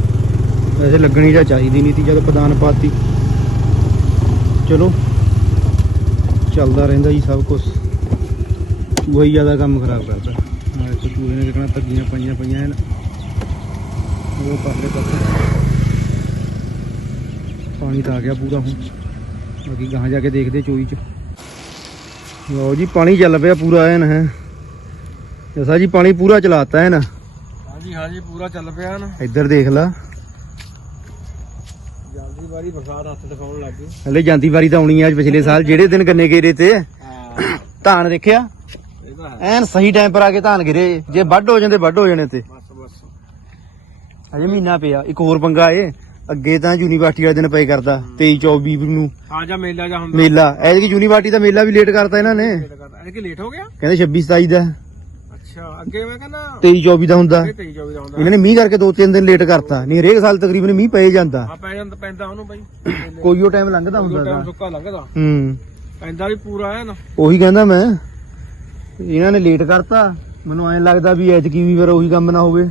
ਵੈਸੇ ਲੱਗਣੀ ਤਾਂ ਚਾਹੀਦੀ ਨਹੀਂ ਸੀ ਜਦੋਂ ਪ੍ਰਦਾਨ ਪਾਤੀ। ਚਲੋ ਚੱਲਦਾ ਰਹਿੰਦਾ ਜੀ ਸਭ ਕੁਝ ਚੂਹਾ ਹੀ ਜ਼ਿਆਦਾ ਕੰਮ ਖਰਾਬ ਕਰਦਾ ਨਾਲੇ ਤਾਂ ਚੂਹੇ ਨੇ ਕਿਹਨਾਂ ਤੱਗੀਆਂ ਪਾਈਆਂ ਪਈਆਂ ਹਨ। ਉਹ ਪਰਲੇ ਪਾਸੇ। ਪਾਣੀ ਤਾਂ ਆ ਗਿਆ ਪੂਰਾ ਹੁਣ। ਬਾਕੀ ਗਾਹਾਂ ਜਾ ਕੇ ਦੇਖਦੇ ਚੋਈ ਚ। ਲਓ ਜੀ ਪਾਣੀ ਚੱਲ ਪਿਆ ਪੂਰਾ ਐਨ ਹੈ। ਜਸਾ ਜੀ ਪਾਣੀ ਪੂਰਾ ਚਲਾਤਾ ਹੈ ਨਾ ਹਾਂਜੀ ਹਾਂਜੀ ਪੂਰਾ ਚੱਲ ਪਿਆ ਨਾ ਇੱਧਰ ਦੇਖ ਲਾ। ਵਾਰੀ ਬਰਸਾਤ ਹੱਥ ਦਿਖਾਉਣ ਲੱਗ ਗਈ। ਹਲੇ ਜਾਂਦੀ ਵਾਰੀ ਤਾਂ ਆਉਣੀ ਆ ਪਿਛਲੇ ਸਾਲ ਜਿਹੜੇ ਦਿਨ ਗੰਨੇ ਗੇਰੇ ਤੇ। ਹਾਂ। ਧਾਨ ਦੇਖਿਆ? ਇਹ ਤਾਂ ਹੈ। ਐਨ ਸਹੀ ਟਾਈਮ ਪਰ ਆ ਕੇ ਧਾਨ ਗਿਰੇ। ਜੇ ਵੱਢ ਹੋ ਜਾਂਦੇ ਵੱਢ ਹੋ ਜਾਣੇ ਤੇ। ਬਸ ਬਸ। ਅਜੇ ਮਹੀਨਾ ਪਿਆ। ਇੱਕ ਹੋਰ ਪੰਗਾ ਏ। ਅੱਗੇ ਤਾਂ ਯੂਨੀਵਰਸਿਟੀ ਵਾਲੇ ਦਿਨ ਪਏ ਕਰਦਾ। 23 24 ਨੂੰ। ਆ ਜਾ ਮੇਲਾ ਜਾ ਹੁੰਦਾ। ਮੇਲਾ। ਐਤਕੀ ਯੂਨੀਵਰਸਿਟੀ ਦਾ ਮੇਲਾ ਵੀ ਲੇਟ ਕਰਤਾ ਇਹਨਾਂ ਨੇ। ਇਹ ਕਿ ਲੇਟ ਹੋ ਗਿਆ? ਕਹਿੰਦੇ 26 27 ਦਾ। ਅੱਛਾ ਅੱਗੇ ਮੈਂ ਕਹਿੰਦਾ 23 24 ਦਾ ਹੁੰਦਾ। ਇਹ 23 24 ਦਾ ਹੁੰਦਾ। ਇਹਨਾਂ ਨੇ ਮੀਂਹ ਕਰਕੇ ਦੋ ਤਿੰਨ ਦਿਨ ਲੇਟ ਕਰਤਾ। ਨਹੀਂ ਹਰੇਕ ਸਾਲ ਤਕਰੀਬਨ ਮੀਂਹ ਪਏ ਜਾਂਦਾ। ਆ ਪੈ ਜਾਂਦਾ ਪੈਂਦਾ ਉਹਨੂੰ ਬਾਈ। ਕੋਈ ਉਹ ਟਾਈਮ ਲੰਘਦਾ ਹੁੰਦਾ ਟਾਈਮ ਗਾ। ਸੁੱਕਾ ਲੱਗਦਾ ਹੂੰ। ਪੈਂਦਾ ਵੀ ਪੂਰਾ ਹੈ ਨਾ। ਉਹੀ ਕਹਿੰਦਾ ਮੈਂ ਇਹਨਾਂ ਨੇ ਲੇਟ ਕਰਤਾ। ਮੈਨੂੰ ਐਂ ਲੱਗਦਾ ਵੀ ਐਤਕੀ ਵੀ ਫਿਰ ਉਹੀ ਕੰਮ ਨਾ ਹੋਵੇ।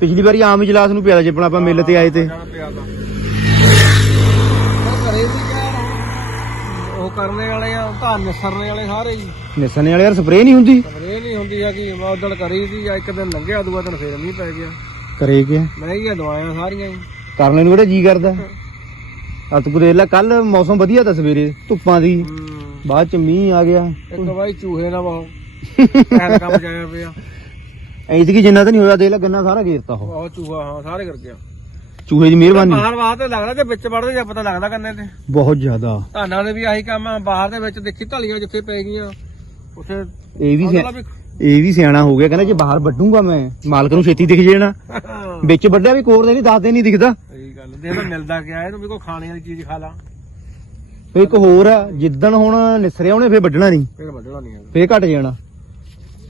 ਪਿਛਲੀ ਵਾਰੀ ਆਮ ਇਜਲਾਸ ਨੂੰ ਪਿਆ ਜਿਪਣਾ ਆਪਾਂ ਮਿਲ ਤੇ ਆਏ ਤੇ। ਕਰਨੇ ਵਾਲੇ ਆ ਧਾਨ ਨਿਸਰਨੇ ਵਾਲੇ ਸਾਰੇ ਜੀ ਨਿਸਣੇ ਵਾਲੇ ਯਾਰ ਸਪਰੇਅ ਨਹੀਂ ਹੁੰਦੀ? ਖਬਰੇ ਨਹੀਂ ਹੁੰਦੀ ਹੈਗੀ ਮੈਂ ਉਦੋਂ ਕਰੀ ਸੀ ਜਾਂ ਇੱਕ ਦਿਨ ਲੰਘਿਆ ਦੂਆ ਦਿਨ ਫੇਰ ਮੀਂਹ ਪੈ ਗਿਆ। ਕਰੇ ਕਿ ਮੈਂ ਇਹ ਦਵਾਈਆਂ ਸਾਰੀਆਂ ਹੀ। ਕਰਨੇ ਨੂੰ ਕਿਹੜਾ ਜੀ ਕਰਦਾ? ਆ ਤੂੰ ਦੇਖ ਲੈ ਕੱਲ ਮੌਸਮ ਵਧੀਆ ਤਾਂ ਸਵੇਰੇ ਧੁੱਪਾਂ ਦੀ। ਹੂੰ। ਬਾਅਦ ਚ ਮੀਂਹ ਆ ਗਿਆ। ਇੱਕ ਵਾਰੀ ਚੂਹੇ ਨਾਲ ਬਹੁਤ ਪੈਰ ਕੰਮ ਜਾਇਆ ਪਿਆ। ਐਤਕੀ ਜਿੰਨਾ ਤਾਂ ਨਹੀਂ ਹੋਇਆ ਦੇਖ ਲੈ ਗੰਨਾ ਸਾਰਾ ਘੇਰਤਾ ਉਹ। ਬਹੁਤ ਚੂਹਾ ਹਾਂ ਸਾਰੇ ਕਰ ਗਿਆ। ਚੂਹੇ ਦੀ ਮਿਹਰਬਾਨੀ। ਬਾਹਰ ਬਾਹਰ ਤੇ ਲੱਗਦਾ ਜੇ ਵਿੱਚ ਵੜਦੇ ਜਾਂ ਪਤਾ ਲੱਗਦਾ ਕੰਨੇ ਤੇ। ਬਹੁਤ ਜ਼ਿਆਦਾ। ਧਾਨਾਂ ਦੇ ਵੀ ਆਹੀ ਕੰਮ ਆ ਬਾਹਰ ਦੇ ਵਿੱਚ ਦੇਖੀ ਢਲੀਆਂ ਜਿੱਥੇ ਪੈ ਗਈਆਂ ਉੱਥੇ ਇਹ ਵੀ ਸਿਆ- ਇਹ ਵੀ ਸਿਆਣਾ ਹੋ ਗਿਆ ਕਹਿੰਦਾ ਜੇ ਬਾਹਰ ਵੱਢੂਗਾ ਮੈਂ ਮਾਲਕ ਨੂੰ ਛੇਤੀ ਦਿਖ ਜਾਣਾ। ਵਿੱਚ ਵੱਢਿਆ ਵੀ ਕੋਰ ਦੇ ਨਹੀਂ ਦੱਸਦੇ ਨਹੀਂ ਦਿਖਦਾ। ਸਹੀ ਗੱਲ ਦੇਖ ਲੈ ਮਿਲਦਾ ਗਿਆ ਇਹਨੂੰ ਵੀ ਕੋਈ ਖਾਣੇ ਵਾਲੀ ਚੀਜ਼ ਖਾ ਲਾ। ਫੇ ਇੱਕ ਹੋਰ ਆ ਜਿੱਦਣ ਹੁਣ ਨਿਸਰਿਆ ਉਹਨੇ ਫੇਰ ਵੱਢਣਾ ਨਹੀਂ। ਫਿਰ ਵੱਢਣਾ ਨਹੀਂ ਹੈਗਾ। ਫੇਰ ਘਟ ਜਾਣਾ।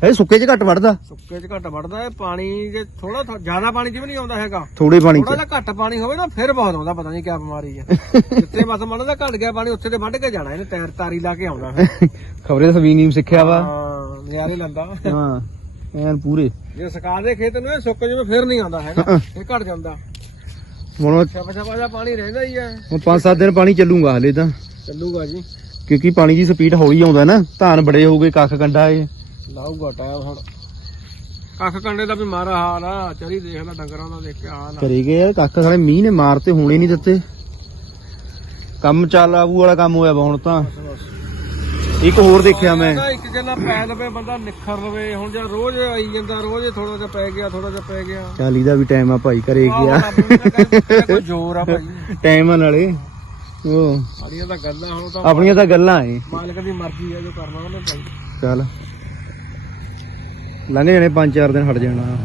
ਇਹ ਸੁੱਕੇ 'ਚ ਘੱਟ ਵੜਦਾ ਸੁੱਕੇ 'ਚ ਘੱਟ ਵੜਦਾ ਹੈ ਪਾਣੀ ਜੇ ਥੋੜਾ ਜ਼ਿਆਦਾ ਪਾਣੀ 'ਚ ਵੀ ਨਹੀਂ ਆਉਂਦਾ ਹੈਗਾ। ਥੋੜੇ ਪਾਣੀ ਥੋੜਾ ਜਿਹਾ ਘੱਟ ਪਾਣੀ ਹੋਵੇ ਨਾ ਫਿਰ ਬਹੁਤ ਆਉਂਦਾ ਪਤਾ ਨਹੀਂ ਕੀ ਬਿਮਾਰੀ ਹੈ। ਜਿੱਥੇ ਬਸ ਮੰਨ ਦਾ ਘਟ ਗਿਆ ਪਾਣੀ ਉੱਥੇ ਤੇ ਵੱਢ ਕੇ ਜਾਣਾ ਇਹਨੇ ਟਾਇਰ ਤਾਰੀ ਲਾ ਕੇ ਆਉਣਾ। ਖਬਰੇ ਸਵੀਨੀਮ ਸਿੱਖਿਆ ਵਾ। ਹਾਂ ਨਿਆਰੇ ਲੰਦਾ। ਹਾਂ ਐਨ ਪੂਰੇ। ਜੇ ਸਕਾ ਦੇ ਖੇਤ ਨੂੰ ਇਹ ਸੁੱਕ ਜਿਵੇਂ ਫਿਰ ਨਹੀਂ ਆਉਂਦਾ ਹੈਗਾ। ਇਹ ਘਟ ਜਾਂਦਾ। ਹੁਣ ਛਪ ਛਪਾ ਜਿਹਾ ਪਾਣੀ ਰਹਿੰਦਾ ਹੀ ਹੈ। ਹੁਣ 5-7 ਦਿਨ ਪਾਣੀ ਚੱਲੂਗਾ ਹਲੇ ਤਾਂ। ਚੱਲੂਗਾ ਜੀ। ਕਿਉਂਕਿ ਪਾਣੀ ਦੀ ਸਪੀਡ ਹੌਲੀ ਆਉਂਦਾ ਨਾ ਧਾਨ ਬੜੇ ਹੋ ਗਏ ਕੱਖ ਕੰਡਾ ਏ ਲਾਊਗਾ ਟਾਇਰ ਹੁਣ। ਕੱਖ ਕੰਡੇ ਦਾ ਵੀ ਮਾਰਾ ਹਾਲ ਆ ਚਰੀ ਦੇਖ ਲੈ ਡੰਗਰਾਂ ਦਾ ਦੇਖ ਕੇ ਹਾਲ ਆ। ਕਰੇ ਗਏ ਯਾਰ ਕੱਖ ਸਾਲੇ ਮੀਂਹ ਨੇ ਮਾਰ ਤੇ ਹੋਣੇ ਨਹੀਂ ਦਿੱਤੇ। ਕੰਮ ਚੱਲ ਆਬੂ ਵਾਲਾ ਕੰਮ ਹੋਇਆ ਵਾ ਹੁਣ ਤਾਂ। ਇੱਕ ਹੋਰ ਦੇਖਿਆ ਮੈਂ। ਇੱਕ ਜਨਾ ਪੈ ਲਵੇ ਬੰਦਾ ਨਿਖਰ ਲਵੇ। ਹੁਣ ਜੇ ਰੋਜ਼ ਆਈ ਜਾਂਦਾ ਰੋਜ਼ ਥੋੜਾ ਜਿਹਾ ਪੈ ਗਿਆ ਥੋੜਾ ਜਿਹਾ ਪੈ ਗਿਆ। ਚੱਲ ਇਹਦਾ ਵੀ ਟਾਈਮ ਆ ਭਾਈ ਕਰੇ ਆਹ ਗਿਆ। ਰੱਬ ਨੂੰ ਤਾਂ ਕਹਿੰਦੇ ਕੋਈ ਜ਼ੋਰ ਆ ਭਾਈ। ਟਾਈਮ ਆ ਨਾਲੇ। ਉਹ। ਸਾਡੀਆਂ ਤਾਂ ਗੱਲਾਂ ਹੁਣ ਤਾਂ ਆਪਣੀਆਂ ਤਾਂ ਗੱਲਾਂ ਏ। ਮਾਲਕ ਦੀ ਮਰਜ਼ੀ ਹੈ ਜੋ ਕਰਨਾ ਉਹਨੇ ਭਾਈ। ਚੱਲ। ਲੰਘ ਜਾਣੇ ਪੰਜ ਚਾਰ ਦਿਨ ਹਟ ਜਾਣਾ।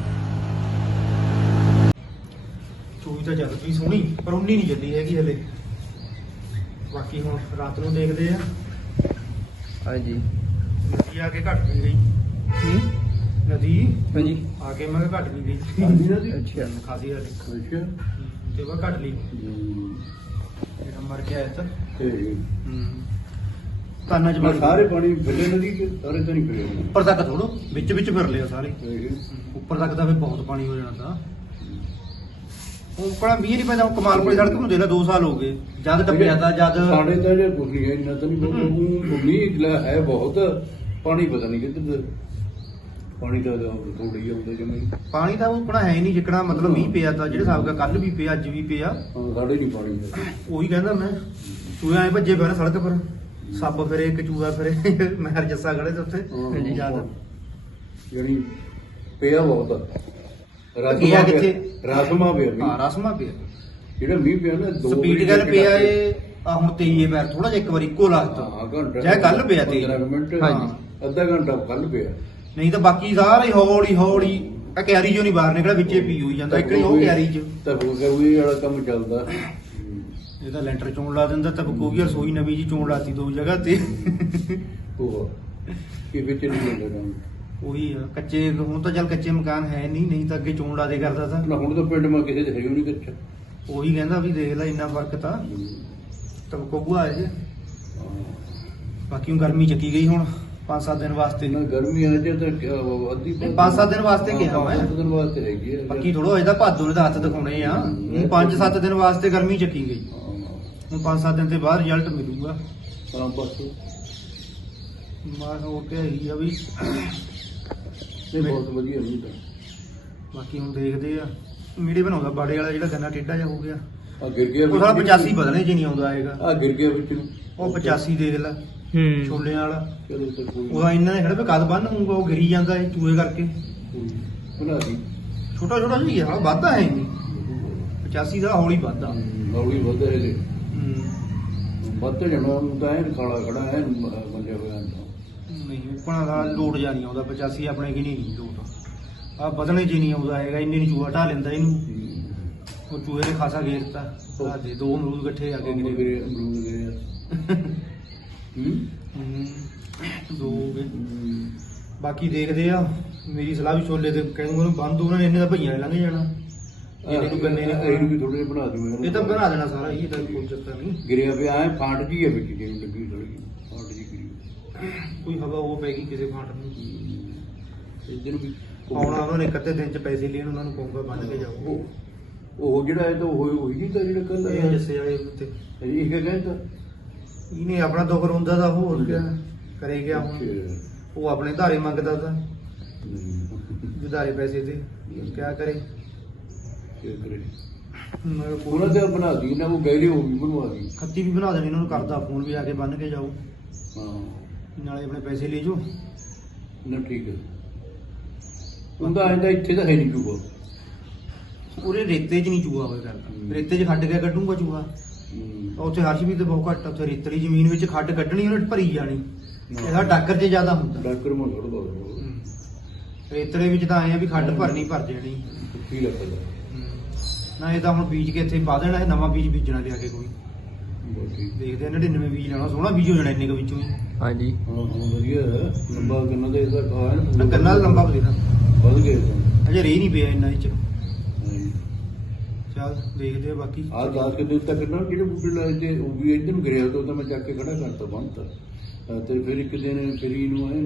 ਚੂਈ ਤਾਂ ਚੱਲ ਪਈ ਸੋਹਣੀ ਪਰ ਉਨੀ ਨਹੀਂ ਚੱਲੀ ਹੈਗੀ ਹਲੇ। ਬਾਕੀ ਹੁਣ ਰਾਤ ਨੂੰ ਦੇਖਦੇ ਆ। ਹਾਂਜੀ। ਨਦੀ ਆ ਕੇ ਘਟ ਵੀ ਗਈ। ਨਦੀ? ਹਾਂਜੀ। ਆ ਕੇ ਮੈਂ ਕਿਹਾ ਘਟ ਵੀ ਗਈ। ਹਾਂਜੀ ਨਦੀ? ਅੱਛਾ। ਖਾਸੀ ਆ ਦੇਖ ਅੱਛਾ ਤੇ ਉਹ ਘਟ ਲਈ। ਹੂੰ। ਜਿਹੜਾ ਮਰ ਗਿਆ ਇਹ ਤਾਂ। ਤੇ ਤਾਨਾ ਚ ਬਣ ਸਾਰੇ ਪਾਣੀ ਫਿਰੇ ਨਦੀ ਚ ਸਾਰੇ ਤਾਂ ਨਹੀਂ ਫਿਰੇ ਉੱਪਰ ਤੱਕ ਥੋੜੋ ਵਿੱਚ ਵਿੱਚ ਫਿਰ ਲਿਆ ਸਾਰੇ। ਉੱਪਰ ਤੱਕ ਤਾਂ ਫਿਰ ਬਹੁਤ ਪਾਣੀ ਹੋ ਜਾਣਾ ਤਾਂ। ਉਹ ਮੀਂਹ ਨਹੀਂ ਪੈਂਦਾ ਉਹ ਕਮਾਲਪੁਰ ਸੜਕ ਨੂੰ ਦੇ ਲਾ 2 ਸਾਲ ਹੋ ਗਏ। ਜਦ ਟੱਪਿਆ ਤਾਂ ਜਦ ਸਾਡੇ ਤਾਂ ਜੇ ਕੁਝ ਨਹੀਂ ਹੈ ਇੰਨਾ ਤਾਂ ਨਹੀਂ ਬਹੁਤ ਮੀਂਹ ਲੈ ਹੈ ਬਹੁਤ। ਪਾਣੀ ਪਤਾ ਨਹੀਂ ਕਿੱਧਰ ਪਾਣੀ ਤਾਂ ਥੋੜੀ ਹੀ ਆਉਂਦਾ ਜਮੇ। ਪਾਣੀ ਤਾਂ ਉਹ ਕੜਾ ਹੈ ਹੀ ਨਹੀਂ ਜਿਕਣਾ ਮਤਲਬ ਮੀਂਹ ਪਿਆ ਤਾਂ ਜਿਹੜੇ ਹਿਸਾਬ ਦਾ ਕੱਲ ਵੀ ਪਿਆ ਅੱਜ ਵੀ ਪਿਆ। ਸਾਡੇ ਨਹੀਂ ਪਾਣੀ ਉਹੀ ਕਹਿੰਦਾ ਮੈਂ। ਚੂਹੇ ਐ ਭੱਜੇ ਨੇ ਸੜਕ ਪਰ। ਸੱਪ ਫਿਰੇ ਇੱਕ ਚੂਹਾ ਫਿਰੇ ਮੈਂ ਹਰ ਜੱਸਾ ਖੜੇ ਤੇ ਉੱਥੇ ਯਾਦ ਜਿਹੜੀ ਪਿਆ ਬਹੁਤ ਆ। ਰਸਮਾ ਕਿੱਥੇ? ਪਿਆ ਰਸਮਾ ਪਿਆ ਹਾਂ। ਰਸਮਾ ਪਿਆ ਜਿਹੜਾ ਮੀਂਹ ਪਿਆ ਨਾ ਦੋ ਸਪੀਡ ਗੱਲ ਪਿਆ। ਏ ਆ ਹੁਣ ਤੇਈਏ ਪੈਰ ਥੋੜਾ ਜਿਹਾ ਇੱਕ ਵਾਰੀ ਇੱਕੋ ਹਾਂ ਘੰਟਾ ਚਾਹੇ ਕੱਲ ਪਿਆ ਤੇ 15 ਮਿੰਟ ਹਾਂਜੀ। ਅੱਧਾ ਘੰਟਾ ਕੱਲ ਪਿਆ ਨਹੀਂ ਤਾਂ ਬਾਕੀ ਸਾਰੇ ਹੌਲੀ ਹੌਲੀ ਆ ਕਿਆਰੀ ਚੋਂ ਨਹੀਂ ਬਾਹਰ ਨਿਕਲਿਆ ਵਿੱਚੇ ਪੀ ਹੋਈ ਜਾਂਦਾ ਇੱਕ ਨਹੀਂ ਉਹ ਕਿਆਰੀ ਚ ਤਾਂ ਹੋ ਗਿਆ ਵੀ ਵਾਲਾ ਕੰਮ ਚੱਲਦਾ ਇਹ ਤਾਂ ਲੈਂਟਰ ਚੋਣ ਲਾ ਦਿੰਦਾ ਤਾਂ ਕੋਈ ਰਸੋਈ ਨਵੀਂ ਜੀ ਚੋਣ ਲਾਤੀ ਦੋ ਜਗ੍ਹਾ ਤੇ। ਉਹ ਕਿ ਵਿੱਚ ਨਹੀਂ ਕੰਮ? ਉਹੀ ਆ ਕੱਚੇ ਹੁਣ ਤਾਂ ਚੱਲ ਕੱਚੇ ਮਕਾਨ ਹੈ ਨਹੀਂ ਨਹੀਂ ਤਾਂ ਅੱਗੇ ਚੋਣ ਲਾ ਦੇ ਕਰਦਾ ਤਾਂ। ਨਾ ਹੁਣ ਤਾਂ ਪਿੰਡ ਮਾ ਕਿਸੇ ਦੇ ਹੈ ਨਹੀਂ ਕੱਚਾ। ਉਹੀ ਕਹਿੰਦਾ ਵੀ ਦੇਖ ਲੈ ਇੰਨਾ ਫ਼ਰਕ ਤਾਂ। ਤਾਂ ਕੋਬੂਆ ਹੈ ਜੀ। ਬਾਕੀ ਹੁਣ ਗਰਮੀ ਚੱਕੀ ਗਈ ਹੁਣ 5-7 ਦਿਨ ਵਾਸਤੇ। ਨਾ ਗਰਮੀ ਆ ਜੇ ਤਾਂ ਅੱਧੀ ਨਹੀਂ, ਪੰਜ ਸੱਤ ਦਿਨ ਵਾਸਤੇ ਕਿਹਾ ਮੈਂ। ਪੰਜ ਸੱਤ ਦਿਨ ਵਾਸਤੇ ਹੈਗੀ ਹੈ ਬਾਕੀ ਥੋੜੋ ਤਾਂ ਭਾਦੋ ਨੇ ਤਾਂ ਹੱਥ ਦਿਖਾਉਣੇ ਆ। ਹੁਣ 5-7 ਦਿਨ ਵਾਸਤੇ ਗਰਮੀ ਚੱਕੀ ਗਈ। ਹੁਣ 5-7 ਦਿਨ ਤੇ ਬਾਅਦ ਰਿਜ਼ਲਟ ਮਿਲੂਗਾ। ਹਾਂ ਬਸ। ਮੈਂ ਹੋ ਕੇ ਹੀ ਆ ਵੀ ਇਹ ਬਹੁਤ ਵਧੀਆ ਨਹੀਂ ਤਾਂ ਬਾਕੀ ਹੁਣ ਦੇਖਦੇ ਆ। ਮੀਡੀਆ ਬਣਾਉਂਦਾ ਬਾੜੇ ਵਾਲਾ ਜਿਹੜਾ ਗੰਨਾ ਟੇਢਾ ਜਿਹਾ ਹੋ ਗਿਆ। ਆ ਗਿਰ ਗਿਆ ਉਹ ਸਾਲਾ 85 ਬਦਲਣੇ ਚ ਨਹੀਂ ਆਉਂਦਾ ਹੈਗਾ ਆ ਗਿਰ ਗਿਆ ਵਿੱਚ। ਨੂੰ ਉਹ 85 ਦੇਖ ਲੈ ਹੂੰ। ਛੋਲਿਆਂ ਵਾਲਾ। ਚਲੋ ਤਾਂ ਕੋਈ ਉਹਦਾ ਇਹਨਾਂ ਨੇ ਖੜਾ ਵੀ ਕਦ ਬੰਨ ਹੋਊਗਾ ਉਹ ਗਿਰੀ ਜਾਂਦਾ ਹੈ ਚੂਹੇ ਕਰਕੇ। ਕੋਈ ਬਣਾ ਦੀ ਛੋਟਾ ਛੋਟਾ ਜਿਹਾ ਹੀ ਆ ਵਾਧਾ ਹੈ ਨਹੀਂ 85 ਦਾ ਹੌਲੀ ਵਾਧਾ ਹੌਲੀ ਵੱਧ ਰਹੇ। ਵੱਧ ਜਾਣਾ ਉਹ ਤਾਂ ਐਨ ਖਾਲਾ ਖੜਾ ਐਨ ਬੰਦੇ ਹੋਇਆ ਨਹੀਂ ਆਪਣਾ ਦਾ ਲੋਡ ਜਾ ਨਹੀਂ ਆਉਂਦਾ 85 ਆਪਣੇ ਕੀ ਨਹੀਂ ਲੋਡ ਆ ਬਦਲਣੇ ਚ ਹੀ ਨਹੀਂ ਆਉਂਦਾ ਹੈਗਾ ਇੰਨੇ ਨਹੀਂ ਚੂਹਾ ਢਾ ਲੈਂਦਾ ਇਹਨੂੰ। ਉਹ ਚੂਹੇ ਨੇ ਖਾਸਾ ਘੇਰਤਾ ਆ ਦੇ ਦੋ ਅਮਰੂਦ ਇਕੱਠੇ ਆ ਕੇ ਗਿਰੇ ਗਿਰੇ ਅਮਰੂਦ ਗਿਰੇ। ਹੂੰ? ਦੋ ਬਾਕੀ ਦੇਖਦੇ ਆ ਮੇਰੀ ਸਲਾਹ ਵੀ ਛੋਲੇ ਤੇ ਕਹਿੰਦਾ ਉਹਨੂੰ ਬੰਦ ਉਹਨਾਂ ਨੇ ਇੰਨੇ ਦਾ ਭਈਆਂ ਨੇ ਲੰਘ ਜਾਣਾ। ਇਹਨੇ ਨੂੰ ਗੰਨੇ ਇਹਨੂੰ ਨੇ ਵੀ ਥੋੜੇ ਬਣਾ ਦੂੰ ਇਹ ਤਾਂ ਬਣਾ ਦੇਣਾ ਸਾਰਾ ਇਹ ਤਾਂ ਕੋਈ ਚੱਕਰ ਨਹੀਂ। ਗਿਰਿਆ ਪਿਆ ਐ ਫਾਂਟ ਜੀ ਹੈ ਵਿੱਚ ਜਿਵੇਂ ਲੱਗੀ ਥੋੜੀ ਫਾਂਟ ਜੀ ਗਿਰੀ ਕੋਈ ਹਵਾ ਉਹ ਪੈ ਗਈ ਕਿਸੇ ਫਾਂਟ ਨੂੰ। ਇੱਧਰ ਵੀ ਆਉਣਾ ਉਹਨਾਂ ਨੇ ਕੱਤੇ ਦਿਨ ਚ ਪੈਸੇ ਲੈਣ ਉਹਨਾਂ ਨੂੰ ਕਹੂੰਗਾ ਬੰਨ ਕੇ ਜਾਓ। ਉਹ ਉਹ ਜਿਹੜਾ ਇਹ ਤਾਂ ਉਹ ਉਹੀ ਨਹੀਂ ਤਾਂ ਜਿਹੜਾ ਕੱਲ ਇਹ ਜੱਸੇ ਵਾਲੇ ਉੱਤੇ ਇਹ ਕੀ ਕਹਿੰਦਾ। ਇਹਨੇ ਆਪਣਾ ਦੁੱਖ ਰੋਂਦਾ ਦਾ ਹੋਰ ਕਿਆ। ਕਰੇ ਗਿਆ ਹੁਣ। ਉਹ ਆਪਣੇ ਧਾਰੇ ਮੰਗਦਾ ਤਾਂ। ਜੁਦਾਰੇ ਪੈਸੇ ਤੇ ਕਿਆ ਕਰੇ? ਕੀ ਕਰੇ ਮੈਂ ਕਿਹਾ ਉਹਨਾਂ ਕੋਈ ਤੇ ਬਣਾ ਦੀ ਨਾ ਉਹ ਗੈਰੀ ਹੋ ਗਈ ਬਣਵਾ ਦੀ। ਖੱਤੀ ਵੀ ਬਣਾ ਦੇਣੀ ਇਹਨਾਂ ਨੂੰ ਕਰਦਾ ਫੋਨ ਵੀ ਆ ਕੇ ਬੰਨ ਕੇ ਜਾਓ। ਹਾਂ। ਨਾਲੇ ਆਪਣੇ ਪੈਸੇ ਲੈ ਜਾਓ। ਨਾ ਠੀਕ ਹੈ। ਉਹਦਾ ਆਂਦਾ ਇੱਥੇ ਤਾਂ ਹੈ ਨਹੀਂ ਚੂਹਾ। ਪੂਰੇ ਰੇਤੇ 'ਚ ਨਹੀਂ ਚੂਹਾ ਹੋਇਆ ਕਰਦਾ। ਹੂੰ। ਰੇਤੇ 'ਚ ਖੱਡ ਕੇ ਕੱਢੂਗਾ ਚੂਹਾ। ਉੱਥੇ ਹਰਸ਼ ਵੀ ਤੇ ਬਹੁਤ ਘੱਟ ਆ, ਉੱਥੇ ਰੇਤਲੀ ਜ਼ਮੀਨ ਵਿੱਚ ਖੱਡ ਕੱਢਣੀ ਉਹਨੇ ਭਰੀ ਜਾਣੀ। ਇਹਦਾ ਡਾਕਰ 'ਚ ਜ਼ਿਆਦਾ ਹੁੰਦਾ। ਡਾਕਟਰ ਦੋ। ਰੇਤਲੇ ਵਿੱਚ ਤਾਂ ਆਏ ਆ ਵੀ ਖੱਡ ਭਰਨੀ ਭਰ ਜਾਣੀ। ਕੀ ਲੱਗਦਾ? ਨਾ ਇਹ ਤਾਂ ਹੁਣ ਬੀਜ ਕੇ ਇੱਥੇ ਪਾ ਦੇਣਾ ਇਹ ਨਵਾਂ ਬੀਜ ਬੀਜਣਾ ਲਿਆ ਕੇ ਕੋਈ। ਬਹੁਤ ਠੀਕ ਦੇਖਦੇ ਆ 99 ਬੀਜ ਲੈਣਾ ਸੋਹਣਾ ਬੀਜ ਹੋ ਜਾਣਾ ਇੰਨੇ ਕੁ ਵਿੱਚੋਂ ਹੀ ਹਾਂਜੀ। ਹਾਂ ਹਾਂ ਵਧੀਆ। ਹੈ ਲੰਬਾ ਗੰਨਾ ਦੇ ਇਹਦਾ ਨਾ ਗੰਨਾ ਲੰਬਾ ਬਥੇਰਾ ਵੱਧ ਗਏ ਤਾਂ। ਅਜੇ ਰੇ ਨਹੀਂ ਪਿਆ ਇੰਨਾ ਇਹ ਚ। ਚੱਲ ਦੇਖਦੇ ਆ ਬਾਕੀ। ਆਹ ਦਾਸ ਕੇ ਦਿਨ ਤੱਕ ਨਾ ਜਿਹੜੇ ਬੂਟੇ ਲਾਏ ਤੇ ਉਹ ਵੀ ਇੱਧਰ ਨੂੰ ਗਿਰਿਆ ਤੋਂ ਤਾਂ ਮੈਂ ਚੱਕ ਕੇ ਖੜਾ ਕਰਤਾ ਬੰਨਤਾ ਤਾਂ ਤੇ ਫਿਰ ਇੱਕ ਦਿਨ ਫਰੀ ਨੂੰ ਐ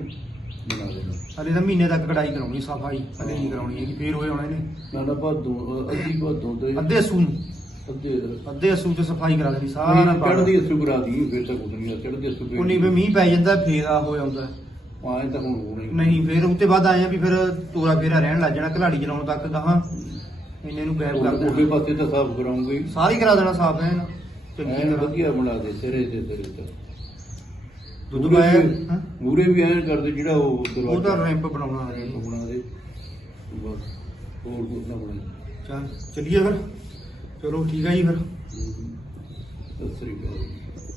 ਬਣਾ ਦੇਣਾ ਤਾਂ ਮਹੀਨੇ ਤੱਕ ਕਢਾਈ ਕਰਾਉਣੀ ਸਫ਼ਾਈ ਹਲੇ ਨਹੀਂ ਕਰਾਉਣੀ ਹੈਗੀ ਫੇਰ ਹੋਏ ਹੋਣੇ ਨੇ ਨਾ ਨਾ ਭਾਦੋਂ ਅੱਧੀ ਭਾਦੋਂ ਤੇ ਅੱਧੇ। ਅਸੂ ਨੂੰ। ਅੱਧੇ ਅੱਧੇ ਅਸੂ ਚ ਸਫ਼ਾਈ ਕਰਾ ਦੇਣੀ ਸਾਰਾ ਨਹੀਂ ਪਾੜ। ਚੜਦੀ ਅਸੂ ਕਰਾ ਦੀ ਫਿਰ ਤਾਂ ਕੁਝ ਨਹੀਂ ਚੜਦੀ ਅਸੂ ਫਿਰ ਉਨੀ ਵੀ ਮੀਂਹ ਪੈ ਜਾਂਦਾ ਫੇਰ ਆ ਹੋ ਜਾਂਦਾ। ਆਏ ਤਾਂ ਹੁਣ ਹੋਣੀ ਨਹੀਂ ਫੇਰ ਉੱਤੇ ਬਾਅਦ ਆਏ ਆ ਵੀ ਫਿਰ ਤੋਰਾ ਫੇਰਾ ਰਹਿਣ ਲੱਗ ਜਾਣਾ ਘਲਾੜੀ ਚਲਾਉਣ ਤੱਕ ਗਾਹਾਂ ਇੰਨੇ ਨੂੰ ਗੈਪ ਕਰ ਉਹਦੇ ਦੇਣਾ। ਪਾਸੇ ਤਾਂ ਸਾਫ਼ ਕਰਾਉਂਗੇ। ਸਾਰੀ ਕਰਾ ਦੇਣਾ ਸਾਫ਼ ਹੈ ਨਾ ਚੰਗੀ ਐਨ ਤਰ੍ਹਾਂ ਵਧੀਆ ਬਣਾ ਦੇ ਸਿਰੇ ਤੇ ਸਿਰੇ ਤੇ। ਹਾਂ? ਮੂਰੇ ਵੀ ਐਨ ਕਰਦੇ ਜਿਹੜਾ ਉਹ ਉਹ ਤਾਂ ਰੈਂਪ ਬਣਾਉਣਾ ਹੈ ਰੈਂਪ ਬਣਾ ਦੇ ਬਸ ਹੋਰ ਕੁਝ ਨਾ ਬਣਾ ਚੱਲ ਚੱਲੀਏ ਫਿਰ। ਚਲੋ ਠੀਕ ਹੈ ਜੀ ਫਿਰ। ਸਤਿ ਸ੍ਰੀ ਅਕਾਲ।